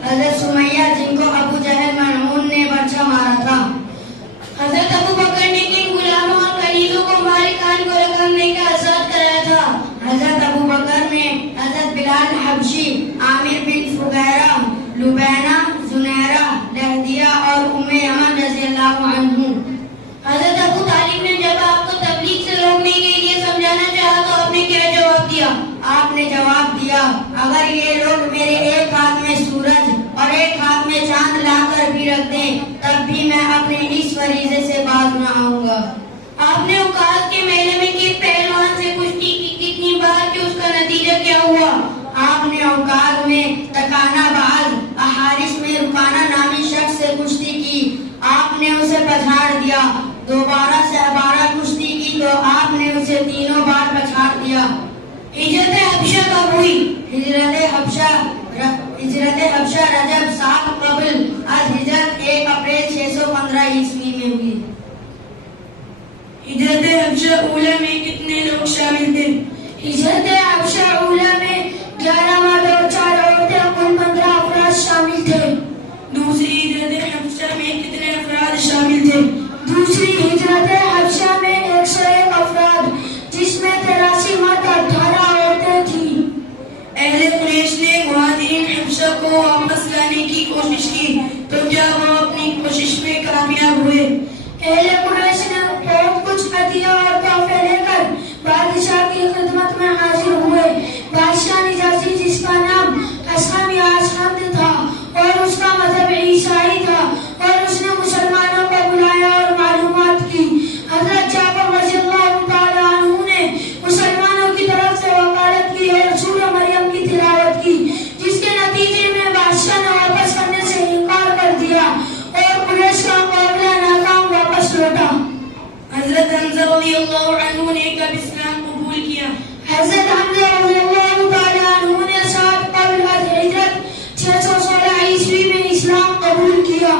حضرت سمیہ جن کو ابو جہل ملعون نے برچھا مارا تھا. حضرت ابو بکر نے کن غلاموں اور کنیزوں کو مالکان کو رقم دے کر آزاد کرایا تھا؟ حضرت ابو بکر نے حضرت بلال حبشی، عامر بن فغیرہ، لبینہ، زنیرہ، لہدیہ اور ام یمن رضی اللہ عنہ. حضرت ابو طالب نے جب آپ کو تبلیغ سے روکنے کے لیے سمجھانا چاہا تو آپ نے کیا جواب دیا؟ آپ نے جواب دیا، اگر یہ لوگ میرے ایک ہاتھ میں سورج اور ایک ہاتھ میں چاند لا کر بھی رکھ دیں تب بھی میں اپنے اس فریضے سے باز نہ آؤں گا. آپ نے اوقات کے میلے میں کس پہلوان سے کشتی کی کتنی بار کہ اس کا نتیجہ کیا ہوا؟ آپ نے اوقات میں تکانہ باز حارث میں رکانہ نامی شخص سے کشتی کی. آپ نے اسے پچھاڑ دیا. دوبارہ سے 12 کشتی کی تو آپ نے اسے 3 بار پچھاڑ دیا. ہجرت حبشہ کب ہوئی؟ ہجرت حبشہ رجب 7 قبل از ہجرت 1 اپریل 615 عیسوی میں ہوئی. ہجرت حبشہ اولا میں کتنے لوگ شامل تھے؟ ہجرت حبشہ اولا میں 11 مرد اور 4 عورتیں کل 15 افراد شامل تھے. دوسری ہجرت حبشہ میں کتنے افراد شامل تھے؟ دوسری ہجرت حبشہ میں 101 افراد جس میں 83 مرد اور 18 عورتیں تھیں. اہل قریش نے مہاجرین حبشہ کو واپس لانے کی کوشش کی تو کیا وہ اپنی کوشش میں کامیاب ہوئے؟ اہل قریش نے بہت کچھ عطیہ اور تحفے لے کر بادشاہ کی خدمت میں حاضر ہوئے. بادشاہ نجاشی جس کا نام اسحم یا اسحمد تھا اور اس کا مذہب عیسائی تھا اور اس نے مسلمانوں کو بلایا اور معلومات کی. حضرت جعفر رضی اللہ تعالی عنہ نے مسلمانوں کی طرف سے وکالت کی اور سورہ مریم کی تلاوت کی جس کے نتیجے میں بادشاہ نے واپس کرنے سے انکار کر دیا اور قریش کا مقابلہ ناکام واپس لوٹا. حضرت حمزہ رضی اللہ عنہ نے کب اسلام قبول کیا؟ حضرت حمزہ رضی اللہ تعالی عنہ نے 7 قبل از ہجرت 616 عیسوی میں اسلام قبول کیا.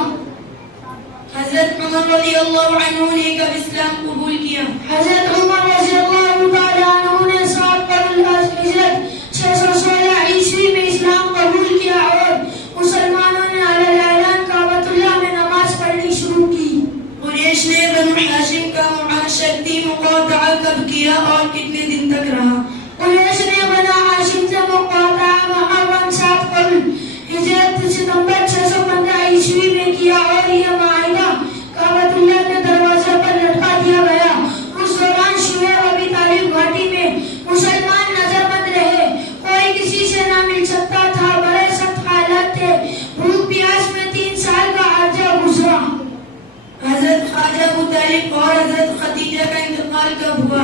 حضرت عمر رضی اللہ عنہ نے کب اسلام قبول کیا؟ حضرت عمر رضی اللہ تعالی عنہ نے 7 قبل از ہجرت 616 عیسوی میں اسلام قبول کیا اور مسلمانوں نے علی الاعلان کعبۃ اللہ میں نماز پڑھنی شروع کی. قریش نے بنو ہاشم کا معاشرتی مقاطعہ کب کیا اور کتنے دن تک رہا؟ قریش نے بنو ہاشم سے مقاطعہ محرم 7 قبل ہجرت ستمبر 615 عیسوی میں کیا اور یہ معاہدہ کعبۃ اللہ کے دروازے پر لٹکا دیا گیا. اس دوران شعیب ابی طالب گھاٹی میں مسلمان نظر بند رہے. کوئی کسی سے نہ مل سکتا تھا. بڑے سخت حالات تھے. بھوک پیاس میں 3 سال کا عرصہ گزرا. حضرت خواجہ ابو طالب اور حضرت خدیجہ کا انتقال کب ہوا؟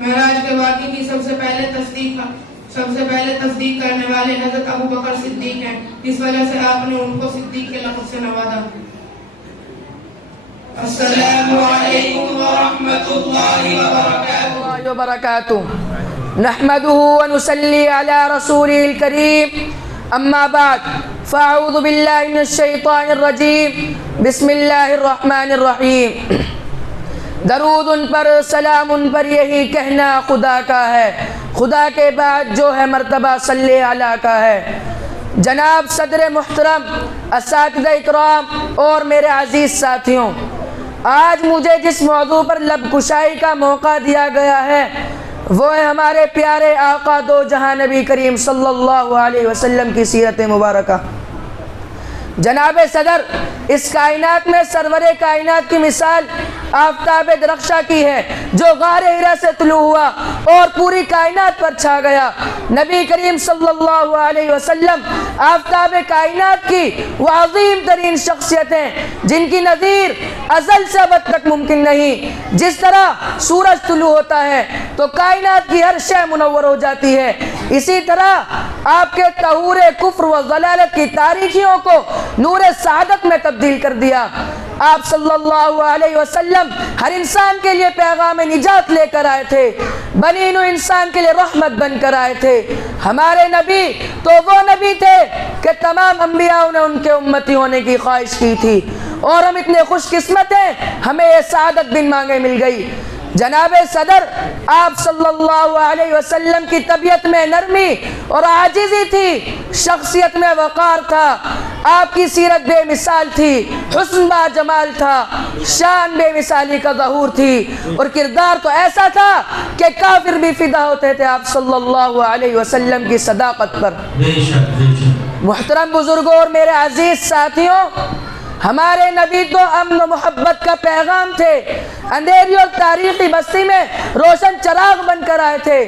معراج کے واقعے کی سب سے پہلے تصدیق کرنے والے حضرت ابو بکر صدیق ہیں، اس وجہ سے آپ نے ان کو صدیق کے لقب سے نوازا۔ السلام علیکم ورحمۃ اللہ وبرکاتہ۔ نحمده ونصلي على رسوله الكريم، اما بعد فاعوذ باللہ من الشیطان الرجیم، بسم اللہ الرحمن الرحیم۔ درود ان پر، سلام ان پر، یہی کہنا خدا کا ہے، خدا کے بعد جو ہے مرتبہ صلی علی کا ہے۔ جناب صدر محترم، اساتذہ اکرام اور میرے عزیز ساتھیوں، آج مجھے جس موضوع پر لب کشائی کا موقع دیا گیا ہے وہ ہے ہمارے پیارے آقا دو جہاں نبی کریم صلی اللہ علیہ وسلم کی سیرت مبارکہ۔ جناب صدر، اس کائنات میں سرور کائنات کی مثال آفتاب درخشاں کی ہے جو غار ہرا سے طلوع ہوا اور پوری کائنات پر چھا گیا۔ نبی کریم صلی اللہ علیہ وسلم آفتاب کائنات کی وہ عظیم ترین شخصیتیں جن کی نظیر ازل سے ابد تک ممکن نہیں۔ جس طرح سورج طلوع ہوتا ہے تو کائنات کی ہر شے منور ہو جاتی ہے، اسی طرح آپ کے طہور کفر و ضلالت کی تاریکیوں کو نور سعادت میں تبدیل کر دیا۔ آپ صلی اللہ علیہ وسلم ہر انسان کے لیے پیغام نجات لے کر آئے تھے، بنی نوع انسان کے لیے رحمت بن کر آئے تھے۔ ہمارے نبی تو وہ نبی تھے کہ تمام انبیاء نے ان کے امتی ہونے کی خواہش کی تھی، اور ہم اتنے خوش قسمت ہیں ہمیں یہ سعادت بن مانگے مل گئی۔ جناب صدر، آپ صلی اللہ علیہ وسلم کی طبیعت میں نرمی اور عاجزی تھی، شخصیت میں وقار تھا، آپ کی سیرت بے مثال تھی، حسن با جمال تھا، شان بے مثالی کا ظہور تھی، اور کردار تو ایسا تھا کہ کافر بھی فدا ہوتے تھے آپ صلی اللہ علیہ وسلم کی صداقت پر۔ محترم بزرگوں اور میرے عزیز ساتھیوں، ہمارے نبی تو امن و محبت کا پیغام تھے، اندھیری اور تاریخی بستی میں روشن چراغ بن کر آئے تھے،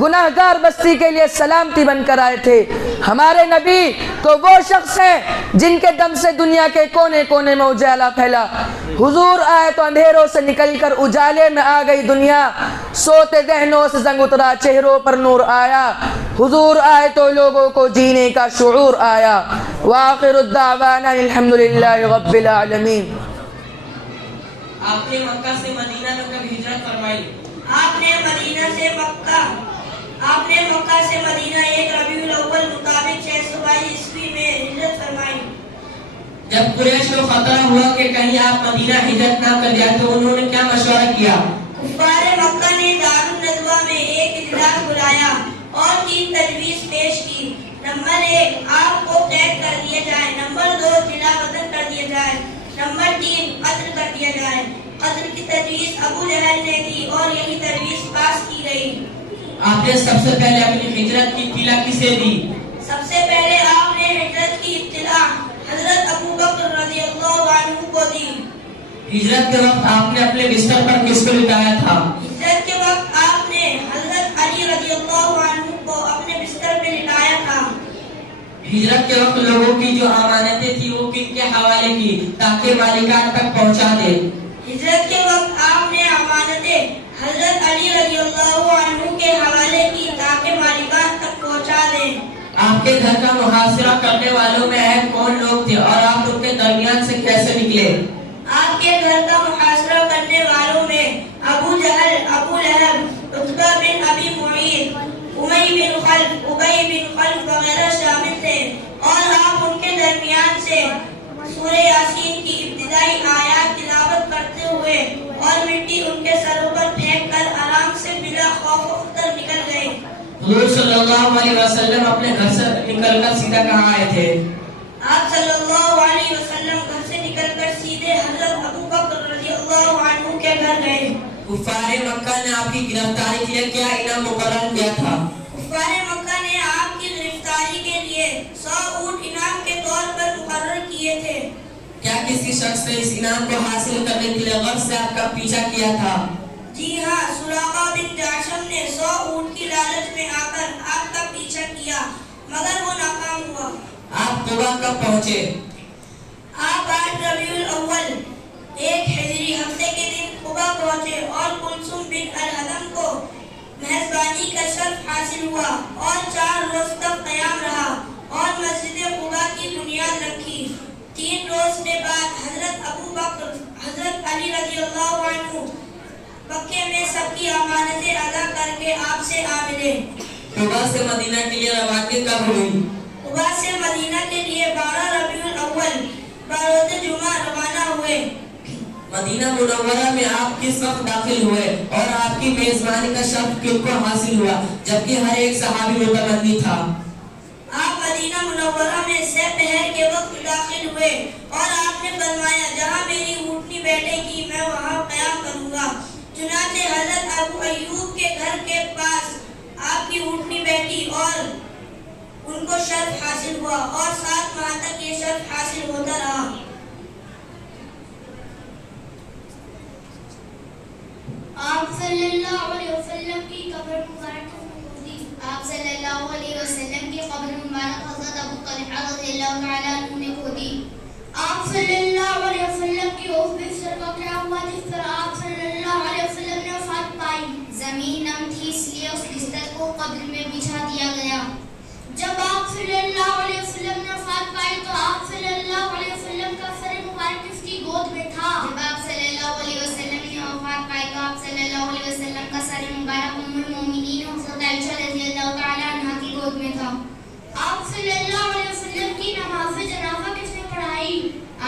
گناہگار بستی کے لیے سلامتی بن کر آئے تھے۔ ہمارے نبی تو وہ شخص ہیں جن کے دم سے دنیا کے کونے کونے میں اجالا پھیلا۔ حضور آئے تو اندھیروں سے نکل کر اجالے میں آ گئی دنیا، سوتے ذہنوں سے زنگ اترا، چہروں پر نور آیا۔ حضور آئے تو لوگوں کو جینے کا شعور آیا۔ وآخر الدعوانا الحمدللہ رب العالمین۔ آپ نے مکہ سے مدینہ تک کب ہجرت فرمائی؟ آپ نے مکہ سے مدینہ 1 ربیع الاول مطابق 622 عیسوی میں ہجرت فرمائی۔ جب قریش کو خطرہ ہوا کہ کہیں آپ مدینہ ہجرت نہ کر جائیں تو انہوں نے کیا مشورہ کیا؟ کفار مکہ نے دارالندوہ میں ایک اجلاس بلایا اور 3 تجویز پیش کی۔ نمبر 1، آپ کو قید کر دیا جائے۔ نمبر 2، جلا وطن کر دیا جائے۔ نمبر 3، قتل کر دیا جائے۔ قتل کی تجویز ابو جہل نے دی اور یہی تجویز پاس کی گئی۔ آپ نے سب سے پہلے اپنی ہجرت کی اطلاع کسے دی؟ سب سے پہلے آپ نے ہجرت کی اطلاع حضرت ابو بکر رضی اللہ عنہ کو دی۔ ہجرت کے وقت آپ نے اپنے بستر پر کس کو لٹایا تھا؟ ہجرت کے وقت آپ نے حضرت علی رضی اللہ عنہ کو اپنے بستر پہ لٹایا تھا۔ ہجرت کے وقت لوگوں کی جو امانتیں تھی وہ کن کے حوالے کی تاکہ مالکان تک پہنچا دے؟ ہجرت کے وقت آپ نے امانتیں حضرت علی رضی اللہ عنہ کے حوالے کی تاکہ مالکان تک پہنچا دیں۔ آپ کے گھر کا محاصرہ کرنے والوں میں اہم کون لوگ تھے اور آپ ان کے درمیان سے کیسے نکلے؟ آپ کے گھر کا محاصرہ کرنے والوں میں ابو جہل، ابو لہب، عتبہ بن ابی معیط، امی بن خلف، ابی بن خلف وغیرہ شامل تھے، اور آپ ان کے درمیان سے سورہ یاسین کی ابتدائی آیات تلاوت کرتے ہوئے اور مٹی ان کے سروں پر پھینک کر آرام سے بلا خوف و خطر نکل گئے۔ حضور صلی اللہ علیہ وسلم اپنے گھر سے نکل کر سیدھا کہاں آئے تھے؟ آپ صلی اللہ علیہ وسلم گھر سے نکل کر سیدھے حضرت ابو بکر رضی اللہ عنہ کے گھر گئے۔ کفار مکہ نے آپ کی گرفتاری کے لیے کیا انعام مقرر کیا تھا؟ کفار مکہ نے آپ کی گرفتاری کے لیے 100 اونٹ انعام کے طور پر مقرر کیے تھے۔ کیا کسی شخص نے اس انعام کو حاصل کرنے کے لیے غرض سے آپ کا پیچھا کیا تھا؟ جی ہاں، سراقہ بن جعشم نے 100 اونٹ کی لالچ میں آ کر آپ کا پیچھا کیا مگر وہ ناکام ہوا۔ آپ قبا کب پہنچے؟ آپ 8 ربیع الاول ایک ہجری ہفتے کے دن قبا پہنچے اور کلثوم بن الحدم کو میزبانی کا شرف حاصل ہوا اور 4 روز تک قیام رہا اور مسجد قبا کی بنیاد رکھی۔ 3 روز کے بعد حضرت ابو بکر حضرت علی رضی اللہ عنہ مکے میں سب کی امانتیں ادا کر کے آپ سے آ ملے۔ قبا سے مدینہ کے لیے روانگی کب ہوئی؟ قبا سے مدینہ کے لیے 12 ربیع الاول بروز جمعہ روانہ ہوئے۔ مدینہ منورہ میں آپ کس وقت داخل ہوئے اور آپ کی میزبانی کا شرف کن کو حاصل ہوا جبکہ ہر ایک صحابی متمنی تھا؟ آپ مدینہ منورہ میں سہ پہر کے وقت داخل ہوئے اور آپ نے فرمایا جہاں میری اونٹنی بیٹھے گی میں وہاں قیام کروں گا۔ چنانچہ حضرت ابو ایوب کے گھر کے پاس آپ کی اونٹنی بیٹھی اور ان کو شرف حاصل ہوا اور 7 ماہ تک یہ شرف حاصل ہوتا رہا۔ آپ صلی اللہ علیہ وسلم کی قبر مبارک ہوئی۔ آپ صلی اللہ علیہ وسلم کی قبر مبارک حضرت ابو طلحہ رضی اللہ تعالیٰ عنہ نے کھودی۔ آپ صلی اللہ علیہ وسلم کی عضو سر کا کیا ہوا جس پر آپ صلی اللہ علیہ وسلم نے وفات پائی؟ زمین نم تھی اس لیے اس بستر کو قبر میں بچھا دیا گیا۔ جب آپ صلی اللہ علیہ وسلم نے وفات پائی تو آپ صلی اللہ علیہ وسلم کا سر مبارک کس کی گود میں تھا؟ جب آپ صلی اللہ علیہ وسلم نے وفات پائی تو آپ صلی اللہ علیہ وسلم کا سر مبارک ام المومنین حضرت عائشہ رضی اللہ تعالیٰ عنہا کی گود میں تھا۔ آپ صلی اللہ علیہ وسلم کی نماز جنازہ کس نے پڑھائی؟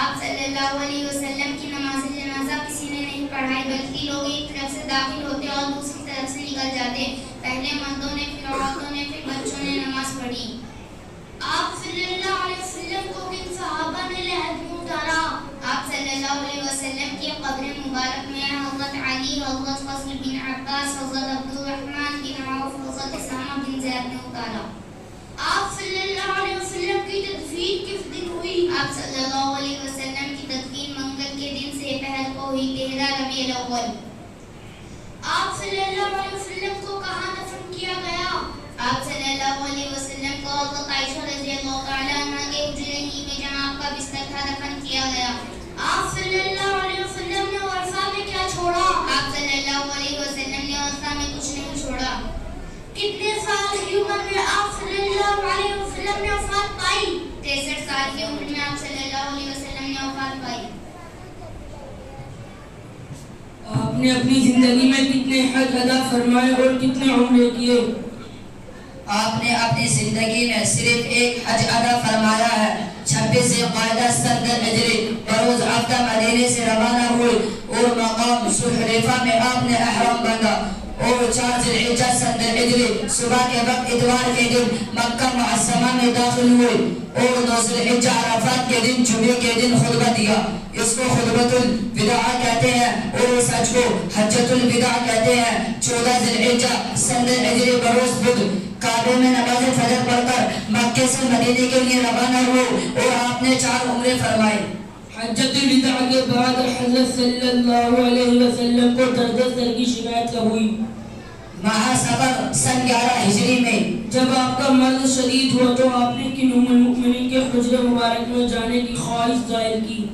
آپ صلی اللہ علیہ وسلم کی نماز جنازہ کسی نے نہیں پڑھائی بلکہ لوگ ایک طرف سے داخل ہوتے اور دوسری طرف سے نکل جاتے۔ پہلے مردوں نے پھر عورتوں نے پھر بچوں نے نماز پڑھی۔ آپ صلی اللہ علیہ وسلم کو کن صحابہ نے لحد میں اتارا؟ آپ صلی اللہ علیہ وسلم کی قبر مبارک میں حضرت علی، حضرت فضل بن عباس، حضرت عبد الرحمن بن عوف، حضرت اسامہ بن زید نے اتارا۔ آپ صلی اللہ علیہ وسلم کی تدفین کس دن ہوئی؟ آپ صلی اللہ علیہ وسلم کی تدفین منگل کے دن سے پہر کو ہوئی 13 ربیع الاول۔ آپ صلی اللہ علیہ وسلم کو کہاں دفن کیا گیا؟ آپ صلی اللہ علیہ وسلم کو حضرت عائشہ رضی اللہ تعالیٰ عنہ کے حجرے ہی میں جہاں آپ کا بستر تھا دفن کیا گیا۔ آپ صلی اللہ علیہ وسلم نے ورثہ میں کیا چھوڑا؟ آپ صلی اللہ علیہ وسلم نے ورثہ میں کچھ نہیں چھوڑا۔ کتنے سال کی عمر میں آپ صلی اللہ علیہ وسلم نے وفات پائی؟ 63 سال کی عمر میں آپ صلی اللہ علیہ وسلم نے وفات پائی۔ آپ نے اپنی زندگی میں کتنے حج ادا فرمائے اور کتنے عمرے کیے؟ آپ نے اپنی زندگی میں صرف ایک حج ادا فرمایا ہے۔ 26 ذوالقعدہ سن ہجری بروز ہفتہ مدینے سے روانہ ہوئے اور مقام ذوالحلیفہ میں آپ نے احرام باندھا اور 4 ذی الحجہ سن ہجری صبح کے وقت اتوار کے دن مکہ معظمہ میں داخل ہوئے اور 9 ذی الحجہ عرفات کے دن جمعے کے دن خطبہ دیا۔ اس کو خطبۃ الوداع کہتے ہیں اور اس حج کو حجۃ الوداع کہتے ہیں۔ 14 ذی الحجہ سن ہجری بروز بدھ کعبے میں نماز فجر پڑھ کر مکے سے مدینے کے لیے روانہ ہوئے اور آپ نے 4 عمرے فرمائے۔ حجۃ الوداع کے بعد حضرت صلی اللہ علیہ وسلم کو درد سر کی شکایت کب ہوئی؟ ماہ صفر سن 11 ہجری میں۔ جب آپ کا مرض شدید ہوا تو آپ نے کن ام المؤمنین کے حجرے مبارک میں جانے کی خواہش ظاہر کی؟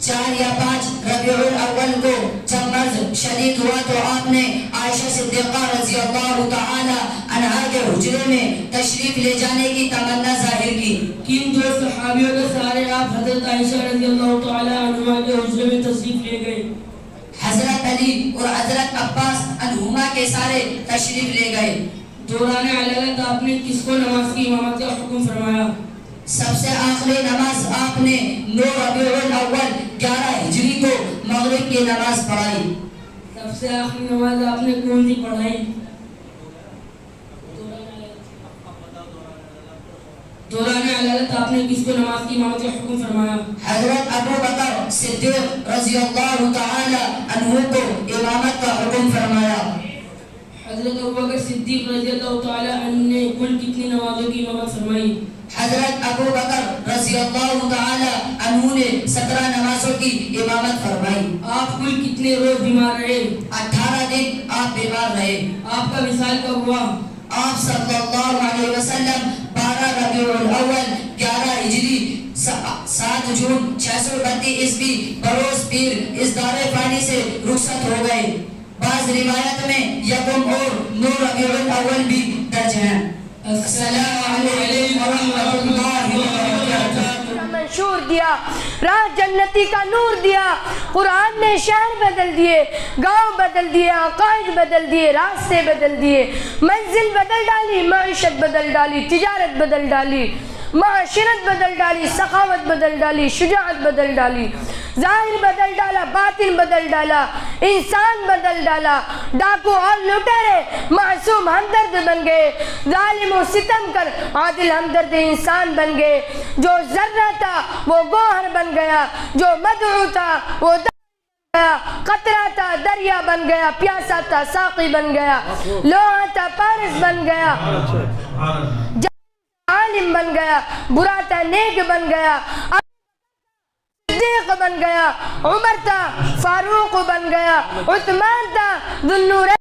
4 یا 5 ربیع الاول کو جب مرض شدید ہوا تو آپ نے عائشہ صدیقہ رضی اللہ تعالی عنہا کے حجرے میں تشریف لے جانے کی تمنا ظاہر کی۔ کن 2 صحابیوں کے سارے آپ حضرت عائشہ رضی اللہ تعالی عنہا کے حجرے میں تشریف لے گئے؟ حضرت علی اور حضرت عباس عنہما کے سارے تشریف لے گئے۔ دوران علالت آپ نے کس کو نماز کی امامت کا حکم فرمایا؟ سب سے آخری نماز آپ نے 9 ربیع الاول 11 ہجری کو مغرب کی نماز پڑھائی۔ سب سے آخری نماز آپ نے کون سی پڑھائی؟ دوران علالت آپ نے کس کو نماز کی امامت کا حکم فرمایا؟ حضرت ابو بکر صدیق رضی اللہ تعالی عنہ کو امامت کا حکم فرمایا۔ حضرت ابو بکر صدیق رضی اللہ تعالی عنہ نے کل کتنی نمازوں کی امامت فرمائی؟ حضرت ابو بکر رضی اللہ تعالی عنہ نے 17 نمازوں کی امامت فرمائی۔ آپ کل کتنے روز بیمار رہے؟ 18 دن آپ بیمار رہے۔ آپ کا وصال کب ہوا؟ آپ صلی اللہ علیہ وسلم 12 ربیع الاول 11 ہجری 7 7 جون 632 عیسوی بروز پیر اس دار فانی سے رخصت ہو گئے۔ بعض روایت میں یکم اور 9 ربیع الاول بھی درج ہیں۔ السلام علیکم ورحمۃ اللہ وبرکاتہ۔ منشور دیا، راہ جنتی کا نور دیا، قرآن نے شہر بدل دیے، گاؤں بدل دیے، عقائد بدل دیے، راستے بدل دیے، منزل بدل ڈالی، معیشت بدل ڈالی، تجارت بدل ڈالی، معاشرت بدل ڈالی، سخاوت بدل ڈالی، شجاعت بدل ڈالی، ظاہر بدل ڈالا، باطن بدل ڈالا، انسان بدل ڈالا، ڈاکو اور لٹیرے معصوم ہمدرد بن گئے، ظالم و ستم کر عادل ہمدرد انسان بن گئے، جو ذرہ تھا وہ گوہر بن گیا، جو مدعو تھا وہ گیا، قطرہ تھا دریا بن گیا، پیاسا تھا ساقی بن گیا، لوہا تھا پارس بن گیا، عالم بن گیا، برا تھا نیک بن گیا، صدیق بن گیا، عمر تھا فاروق بن گیا، عثمان تھا ذو النورین،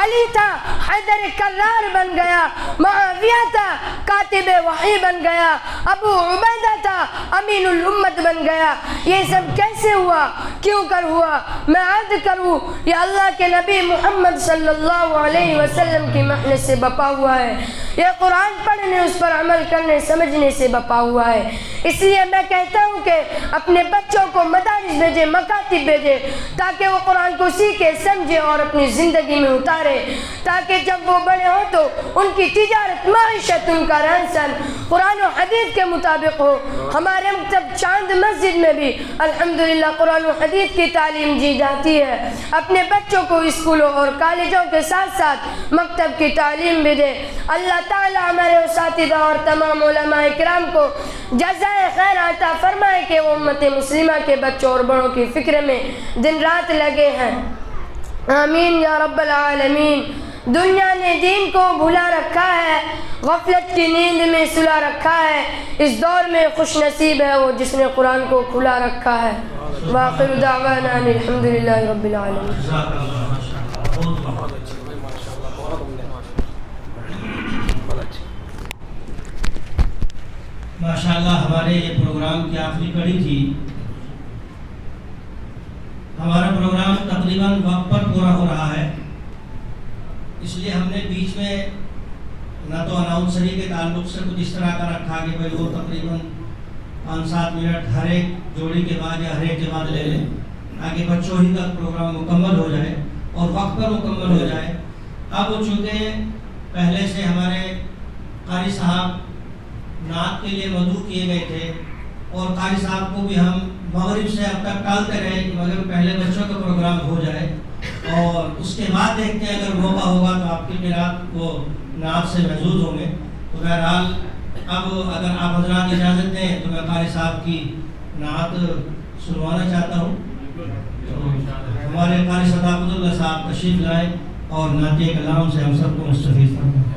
علی تھا حیدر کرار بن گیا، معاویہ تھا کاتب وحی بن گیا، ابو عبیدہ تھا امین الامت بن گیا۔ یہ سب کیسے ہوا؟ کیوں کر ہوا؟ میں عرض کروں یہ اللہ کے نبی محمد صلی اللہ علیہ وسلم کی محنت سے بپا ہوا ہے، یہ قرآن پڑھنے اس پر عمل کرنے سمجھنے سے بپا ہوا ہے۔ اس لیے میں کہتا ہوں کہ اپنے بچوں کو مدارس بھیجے، مکاتب بھیجے، تاکہ وہ قرآن کو سیکھے سمجھے اور اپنی زندگی میں اتارے، تاکہ جب وہ بڑے ہوں تو ان کی تجارت معیشت ان کا رہن سہن قرآن و حدیث کے مطابق ہو۔ ہمارے مکتب چاند مسجد میں بھی الحمدللہ قرآن و حدیث کی تعلیم دی جاتی ہے۔ اپنے بچوں کو اسکولوں اور کالجوں کے ساتھ ساتھ مکتب کی تعلیم بھی دے۔ اللہ تعالیٰ ہمارے اساتذہ اور تمام علماء کرام کو جزائے خیر عطا فرمائے کہ وہ امت مسلمہ کے بچوں اور بڑوں کی فکر میں دن رات لگے ہیں، آمین یا رب العالمین۔ دنیا نے دین کو بھلا رکھا ہے، غفلت کی نیند میں سلا رکھا ہے، اس دور میں خوش نصیب ہے وہ جس نے قرآن کو کھلا رکھا ہے۔ وآخر دعوانا ان الحمدللہ رب العالمین۔ ماشاءاللہ ہمارے یہ پروگرام کی آخری کڑی تھی۔ ہمارا پروگرام تقریباً وقت پر پورا ہو رہا ہے، اس لیے ہم نے بیچ میں نہ تو اناؤنسری کے تعلق سے کچھ اس طرح کا رکھا کہ بھائی وہ تقریباً 5-7 منٹ ہر ایک جوڑی کے بعد یا ہر ایک کے بعد لے لیں، تاکہ بچوں ہی کا پروگرام مکمل ہو جائے اور وقت پر مکمل ہو جائے۔ اب چونکہ پہلے سے ہمارے قاری صاحب نعت کے لیے مدعو کیے گئے تھے اور قاری صاحب کو بھی ہم مغرب سے اب تک ٹالتے رہے کہ مگر پہلے بچوں کا پروگرام ہو جائے اور اس کے بعد دیکھتے ہیں اگر موقع ہوگا تو آپ کی قرات وہ نعت سے محظوظ ہوں گے۔ تو بہرحال اب اگر آپ حضرات اجازت دیں تو میں قاری صاحب کی نعت سنوانا چاہتا ہوں۔ تو ہمارے قاری صداقت اللہ صاحب تشریف لائیں اور نعت کلام سے ہم سب کو مستفید فرمائیں۔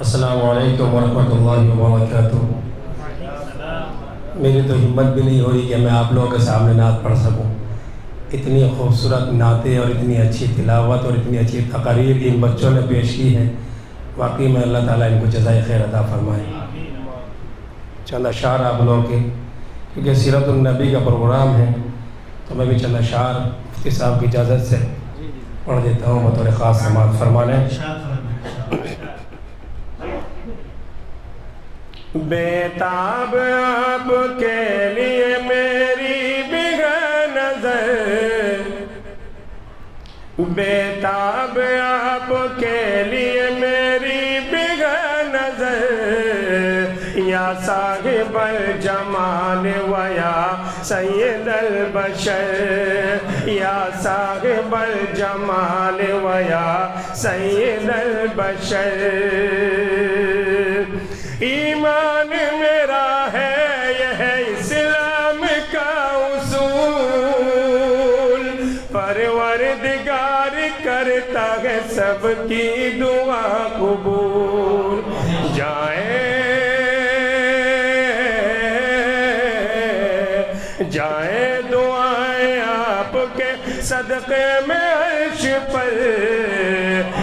السلام علیکم ورحمۃ اللہ وبرکاتہ۔ میری تو ہمت بھی نہیں ہو رہی کہ میں آپ لوگوں کے سامنے نعت پڑھ سکوں۔ اتنی خوبصورت نعتیں اور اتنی اچھی تلاوت اور اتنی اچھی تقاریر ان بچوں نے پیش کی ہے، واقعی میں اللہ تعالیٰ ان کو جزائے خیر عطا فرمائے۔ چند اشعار آپ لوگوں کے، کیونکہ سیرت النبی کا پروگرام ہے تو میں بھی چند اشعار مفتی صاحب کی اجازت سے پڑھ دیتا ہوں بطور خاص سماعت فرمانے۔ بیتاب آپ کے لیے میری بغیر نظر، بیتاب آپ کے لیے میری بغیر نظر، یا صاحب الجمال و یا سید البشر، یا صاحب الجمال و یا سید البشر۔ ایمان میرا ہے یہ ہے اسلام کا اصول، پروردگار کرتا ہے سب کی دعا قبول، صدقے میں عرش پر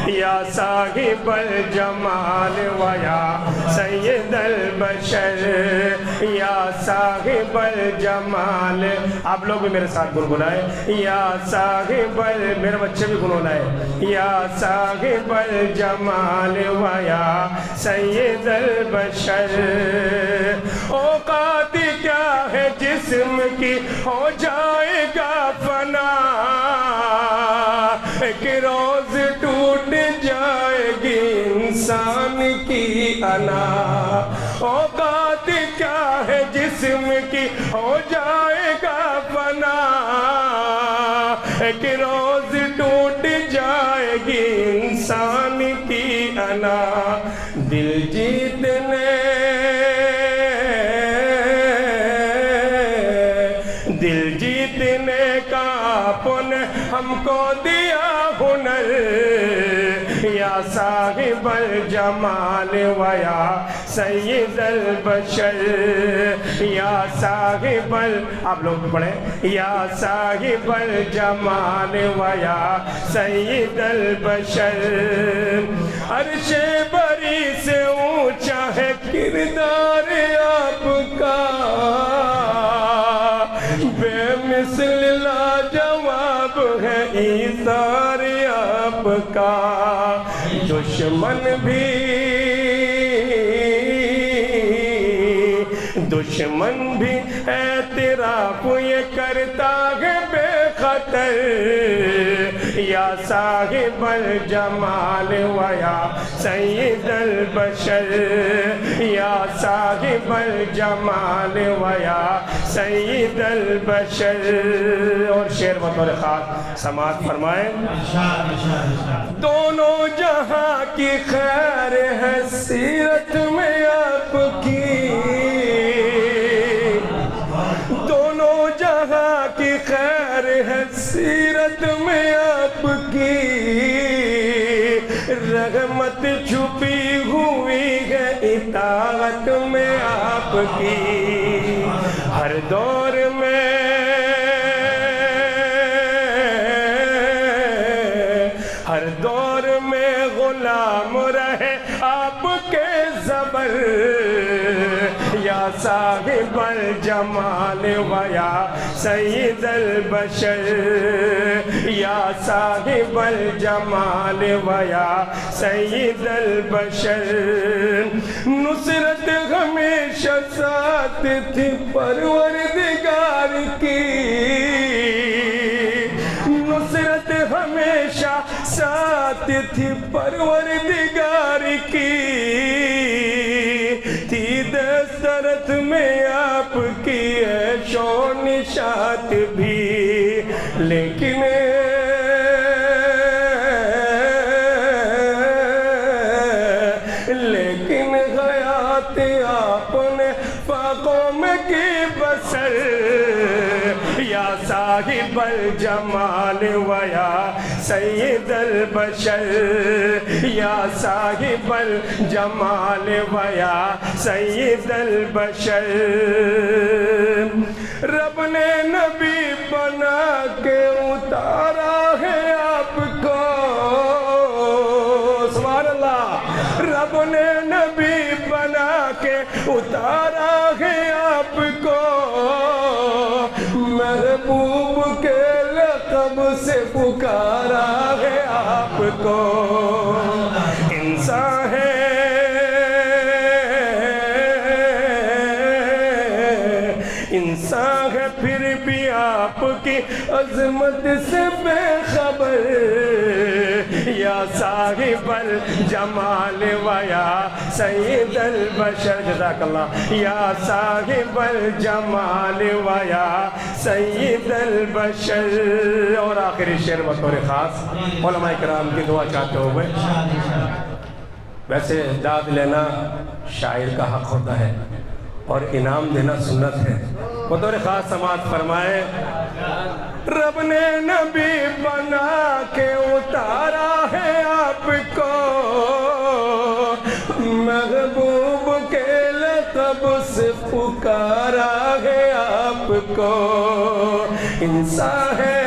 یا صاحب الجمال و یا سید البشر یا صاحب الجمال. آپ لوگ بھی میرے ساتھ گنگنائیں یا صاحب میرے بچے بھی گنگنائیں یا صاحب الجمال و یا سید البشر. اوقات کیا ہے جسم کی ہو جائے گا فنا, ایک روز ٹوٹ جائے گی انسان کی انا. اوقات کیا ہے جسم کی ہو جائے گا فنا, ایک روز ٹوٹ جائے گی انسان کی انا. دل جیتنے کا اپن ہم کو دیا ہنر یا صاحب الجمال و یا سید البشر یا صاحب آپ لوگ پڑھیں یا صاحب الجمال و یا سید البشر. عرش بری سے اونچا ہے کردار آپ کا, بے مثل لاجواب ہے ایثار آپ کا. دشمن بھی اعتراف یہ کرتا ہے بے خطر یا صاحب الجمال و یا سید البشر یا صاحب الجمال و یا سید البشر. اور شعر بطور خاص سماعت فرمائیں. دونوں جہاں کی خیر ہے سیرت میں آپ کی, دونوں جہاں کی خیر ہے سیرت میں آپ کی. رحمت چھپی ہوئی ہے اطاعت میں آپ کی. ہر دور میں غلام رہے آپ کے زبر یا صاحب الجمال و یا سید البشر یا صاحب الجمال و یا سید البشر. نصرت ہمیشہ ساتھ تھی پروردگار کی, نصرت ہمیشہ ساتھ تھی پروردگار کی. تھی دسترت میں آپ کی عیش و نشاط بھی, لیکن حیات آپ نے فاقوں میں کی بسر یا صاحب الجمال و یا سید البشر یا صاحب الجمال و یا سید البشر. رب نے نبی بنا کے اتارا ہے آپ کو, سبحان اللہ. رب نے نبی بنا کے اتارا ہے آپ کو, محبوب کے لقب سے پکارا ہے آپ کو. انسان ہے پھر بھی آپ کی عظمت سے بے خبر یا صاحب الجمال و یا سید البشر. جزاک اللہ. یا صاحب الجمال و یا سید البشر. اور آخری شعر بطور خاص علماء کرام کی دعا چاہتے ہوئے. ویسے داد لینا شاعر کا حق ہوتا ہے اور انعام دینا سنت ہے. بطور خاص سماعت فرمائے. رب نے نبی بنا کے اتارا ہے آپ کو, محبوب کے لقب سے پکارا ہے آپ کو. انسان ہے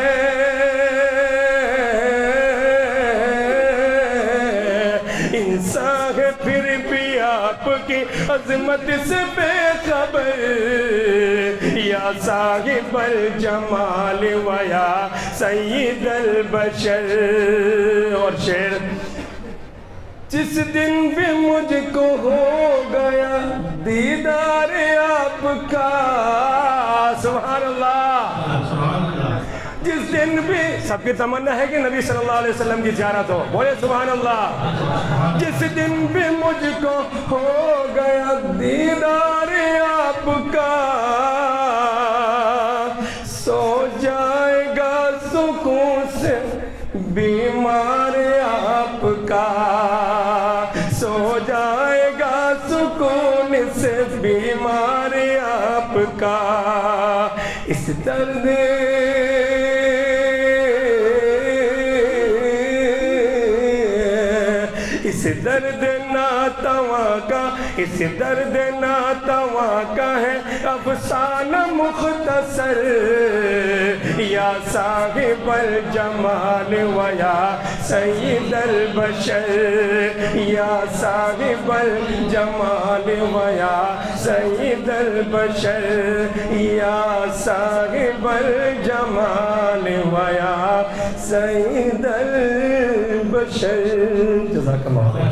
آپ کی عظمت سے بے خبر یا صاحب الجمال و یا سید البشر. اور شعر: جس دن بھی مجھ کو ہو گیا دیدار آپ کا، سبحان اللہ، جس دن بھی، سب کی تمنا ہے کہ نبی صلی اللہ علیہ وسلم کی زیارت ہو، بولے سبحان اللہ. جس دن بھی مجھ کو ہو گیا دیدار آپ کا، سو جائے گا سکون سے بیمار آپ کا، سو جائے گا سکون سے بیمار آپ کا. اس درد ناتواں کا، اس درد ناتواں کا ہے افسانہ مختصر یا صاحب الجمال و یا سید البشر، یا صاحب الجمال و یا سید البشر، یا صاحب الجمال و یا سید البشر. جزاک اللہ خیر.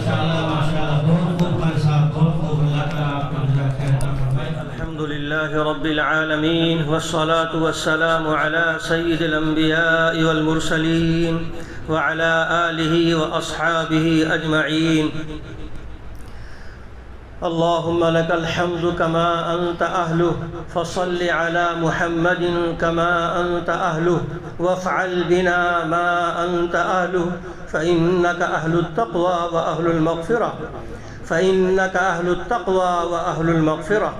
الحمد لله رب العالمين والصلاة والسلام على سيد الأنبياء والمرسلين وعلى آله وأصحابه أجمعين. اللهم لك الحمد كما أنت أهله، فصل على محمد كما أنت أهله، وافعل بنا ما أنت أهله، فإنك أهل التقوى وأهل المغفرة، فإنك أهل التقوى وأهل المغفرة.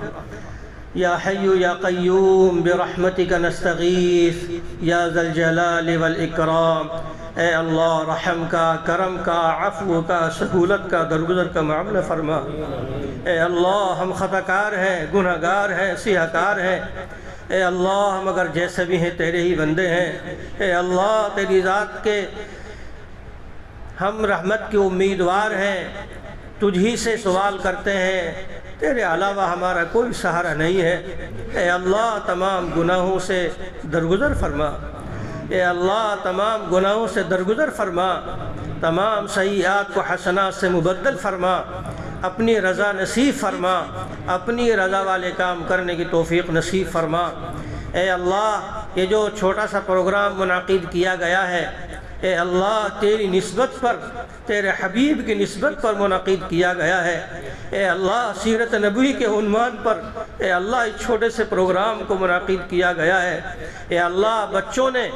یا حی یا قیوم برحمتک نستغیث یا ذا الجلال والاکرام. اے اللہ رحم کا، کرم کا، عفو کا، سہولت کا، درگزر کا معاملہ فرما. اے اللہ ہم خطا کار ہیں، گناہ گار ہیں، سیاہ کار ہیں. اے اللہ ہم اگر جیسے بھی ہیں تیرے ہی بندے ہیں. اے اللہ تیری ذات کے ہم رحمت کے امیدوار ہیں، تجھ ہی سے سوال کرتے ہیں، تیرے علاوہ ہمارا کوئی سہارا نہیں ہے. اے اللہ تمام گناہوں سے درگزر فرما. اے اللہ تمام گناہوں سے درگزر فرما، تمام سیئات کو حسنات سے مبدل فرما، اپنی رضا نصیب فرما، اپنی رضا والے کام کرنے کی توفیق نصیب فرما. اے اللہ یہ جو چھوٹا سا پروگرام منعقد کیا گیا ہے، اے اللہ تیری نسبت پر، تیرے حبیب کی نسبت پر منعقد کیا گیا ہے. اے اللہ سیرت نبوی کے عنوان پر اے اللہ اس چھوٹے سے پروگرام کو منعقد کیا گیا ہے. اے اللہ بچوں نے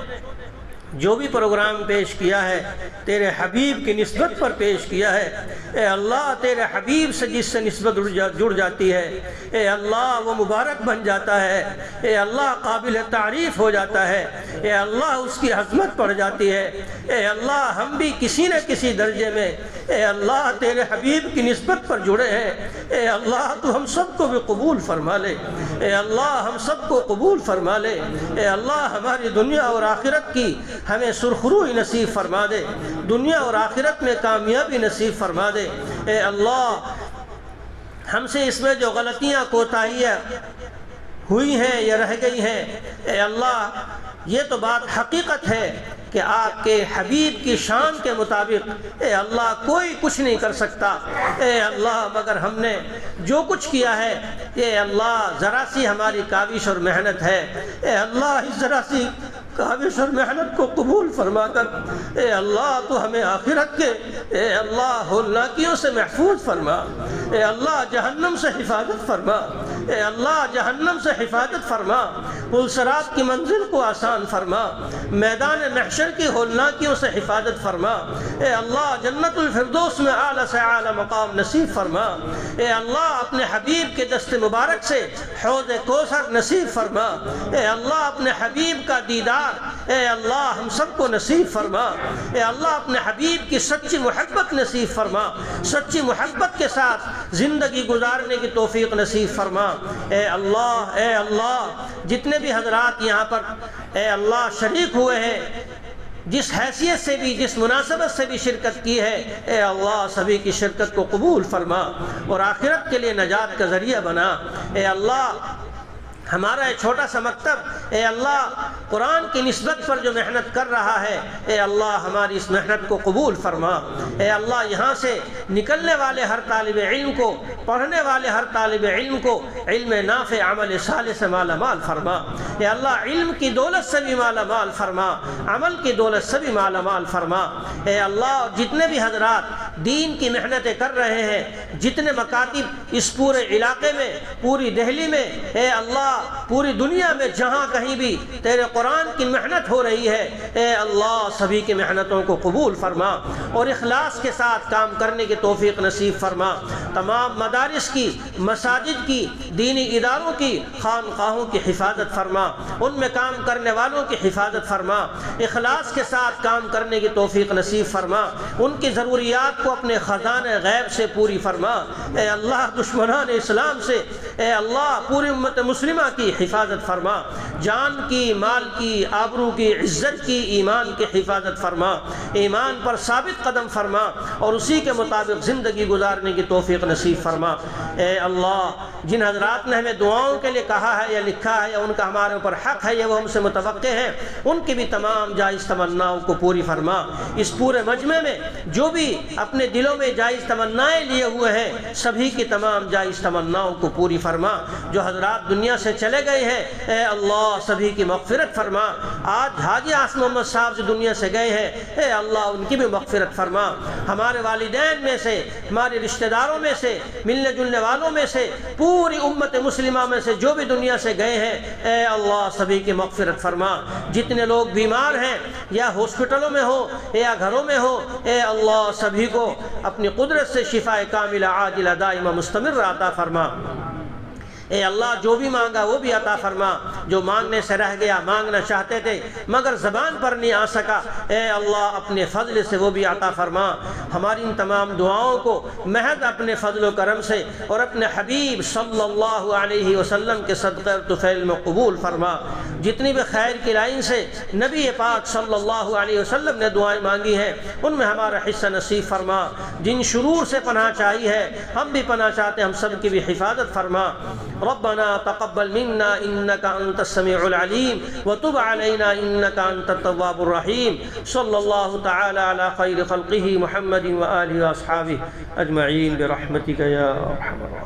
جو بھی پروگرام پیش کیا ہے تیرے حبیب کی نسبت پر پیش کیا ہے. اے اللہ تیرے حبیب سے جس سے نسبت جڑ جاتی ہے اے اللہ وہ مبارک بن جاتا ہے. اے اللہ قابل تعریف ہو جاتا ہے. اے اللہ اس کی عظمت پڑ جاتی ہے. اے اللہ ہم بھی کسی نہ کسی درجے میں اے اللہ تیرے حبیب کی نسبت پر جڑے ہیں. اے اللہ تو ہم سب کو بھی قبول فرما لے. اے اللہ ہم سب کو قبول فرما لے. اے اللہ ہماری دنیا اور آخرت کی ہمیں سرخروئی نصیب فرما دے، دنیا اور آخرت میں کامیابی نصیب فرما دے. اے اللہ ہم سے اس میں جو غلطیاں کوتاہیاں ہوئی ہیں یا رہ گئی ہیں اے اللہ یہ تو بات حقیقت ہے کہ آپ کے حبیب کی شان کے مطابق اے اللہ کوئی کچھ نہیں کر سکتا. اے اللہ مگر ہم نے جو کچھ کیا ہے اے اللہ ذرا سی ہماری کاوش اور محنت ہے. اے اللہ اس ذرا سی کاوش اور محنت کو قبول فرما کر اے اللہ تو ہمیں آخرت کے اے اللہ ہولناکیوں سے محفوظ فرما. اے اللہ جہنم سے حفاظت فرما. اے اللہ جہنم سے حفاظت فرما. پل صراط کی منزل کو آسان فرما. میدان محشر کی ہولناکیوں سے حفاظت فرما. اے اللہ جنت الفردوس میں اعلیٰ سے اعلیٰ مقام نصیب فرما. اے اللہ اپنے حبیب کے دست مبارک سے حوض کوثر نصیب فرما. اے اللہ اپنے حبیب کا دیدار اے اللہ ہم سب کو نصیب فرما. اے اللہ اپنے حبیب کی سچی محبت نصیب فرما. سچی محبت کے ساتھ زندگی گزارنے کی توفیق نصیب فرما. اے اللہ جتنے بھی حضرات یہاں پر اے اللہ شریک ہوئے ہیں جس حیثیت سے بھی جس مناسبت سے بھی شرکت کی ہے، اے اللہ سبھی کی شرکت کو قبول فرما اور آخرت کے لیے نجات کا ذریعہ بنا۔ اے اللہ ہمارا یہ چھوٹا سا مکتب، اے اللہ قرآن کی نسبت پر جو محنت کر رہا ہے، اے اللہ ہماری اس محنت کو قبول فرما۔ اے اللہ یہاں سے نکلنے والے ہر طالب علم کو، پڑھنے والے ہر طالب علم کو علم نافع عمل صالح سے مالا مال فرما۔ اے اللہ علم کی دولت سے بھی مالا مال فرما، عمل کی دولت سے بھی مالا مال فرما۔ اے اللہ جتنے بھی حضرات دین کی محنتیں کر رہے ہیں، جتنے مکاتب اس پورے علاقے میں، پوری دہلی میں، اے اللہ پوری دنیا میں جہاں کہیں بھی تیرے قرآن کی محنت ہو رہی ہے، اے اللہ سبھی کی محنتوں کو قبول فرما اور اخلاص کے ساتھ کام کرنے کی توفیق نصیب فرما۔ تمام مدارس کی، مساجد کی، دینی اداروں کی، خانقاہوں کی حفاظت فرما، ان میں کام کرنے والوں کی حفاظت فرما، اخلاص کے ساتھ کام کرنے کی توفیق نصیب فرما، ان کی ضروریات کو اپنے خزانہ غیب سے پوری فرما۔ اے اللہ دشمنان اسلام سے، اے اللہ پوری امت مسلمہ کی حفاظت فرما، جان کی، مال کی، آبرو کی، عزت کی، ایمان کی حفاظت فرما، ایمان پر ثابت قدم فرما اور اسی کے مطابق زندگی گزارنے کی توفیق نصیب فرما۔ اے اللہ جن حضرات نے ہمیں دعاؤں کے لیے کہا ہے یا لکھا ہے یا ان کا ہمارے اوپر حق ہے یا وہ ہم سے متوقع ہیں، ان کی بھی تمام جائز تمناؤں کو پوری فرما۔ اس پورے مجمع میں جو بھی اپنے دلوں میں جائز تمنائیں لیے ہوئے ہیں، سبھی کی تمام جائز تمناؤں کو پوری فرما۔ جو حضرات دنیا سے چلے گئے ہیں، اے اللہ سبھی کی مغفرت فرما۔ آج حاجی آصف محمد صاحب جو دنیا سے گئے ہیں، اے اللہ ان کی بھی مغفرت فرما۔ ہمارے والدین میں سے، ہمارے رشتہ داروں میں سے، ملنے جلنے والوں میں سے، پوری امت مسلمہ میں سے جو بھی دنیا سے گئے ہیں، اے اللہ سبھی کی مغفرت فرما۔ جتنے لوگ بیمار ہیں یا ہاسپٹلوں میں ہو یا گھروں میں ہو، اے اللہ سبھی کو اپنی قدرت سے شفا کاملہ عاجلہ دائمہ مستمر عطا فرما۔ اے اللہ جو بھی مانگا وہ بھی عطا فرما، جو مانگنے سے رہ گیا، مانگنا چاہتے تھے مگر زبان پر نہیں آ سکا، اے اللہ اپنے فضل سے وہ بھی عطا فرما۔ ہماری ان تمام دعاؤں کو محض اپنے فضل و کرم سے اور اپنے حبیب صلی اللہ علیہ وسلم کے صدقہ اور طفیل میں قبول فرما۔ جتنی بھی خیر کی لائن سے نبی پاک صلی اللہ علیہ وسلم نے دعائیں مانگی ہیں، ان میں ہمارا حصہ نصیب فرما۔ جن شرور سے پناہ چاہی ہے، ہم بھی پناہ چاہتے ہیں، ہم سب کی بھی حفاظت فرما۔ ربنا تقبل منا انك انت السميع العليم وتب علينا انك انت التواب الرحيم صلى الله تعالى على خير خلقه محمد واله واصحابه اجمعين برحمتك يا ارحم الراحمين۔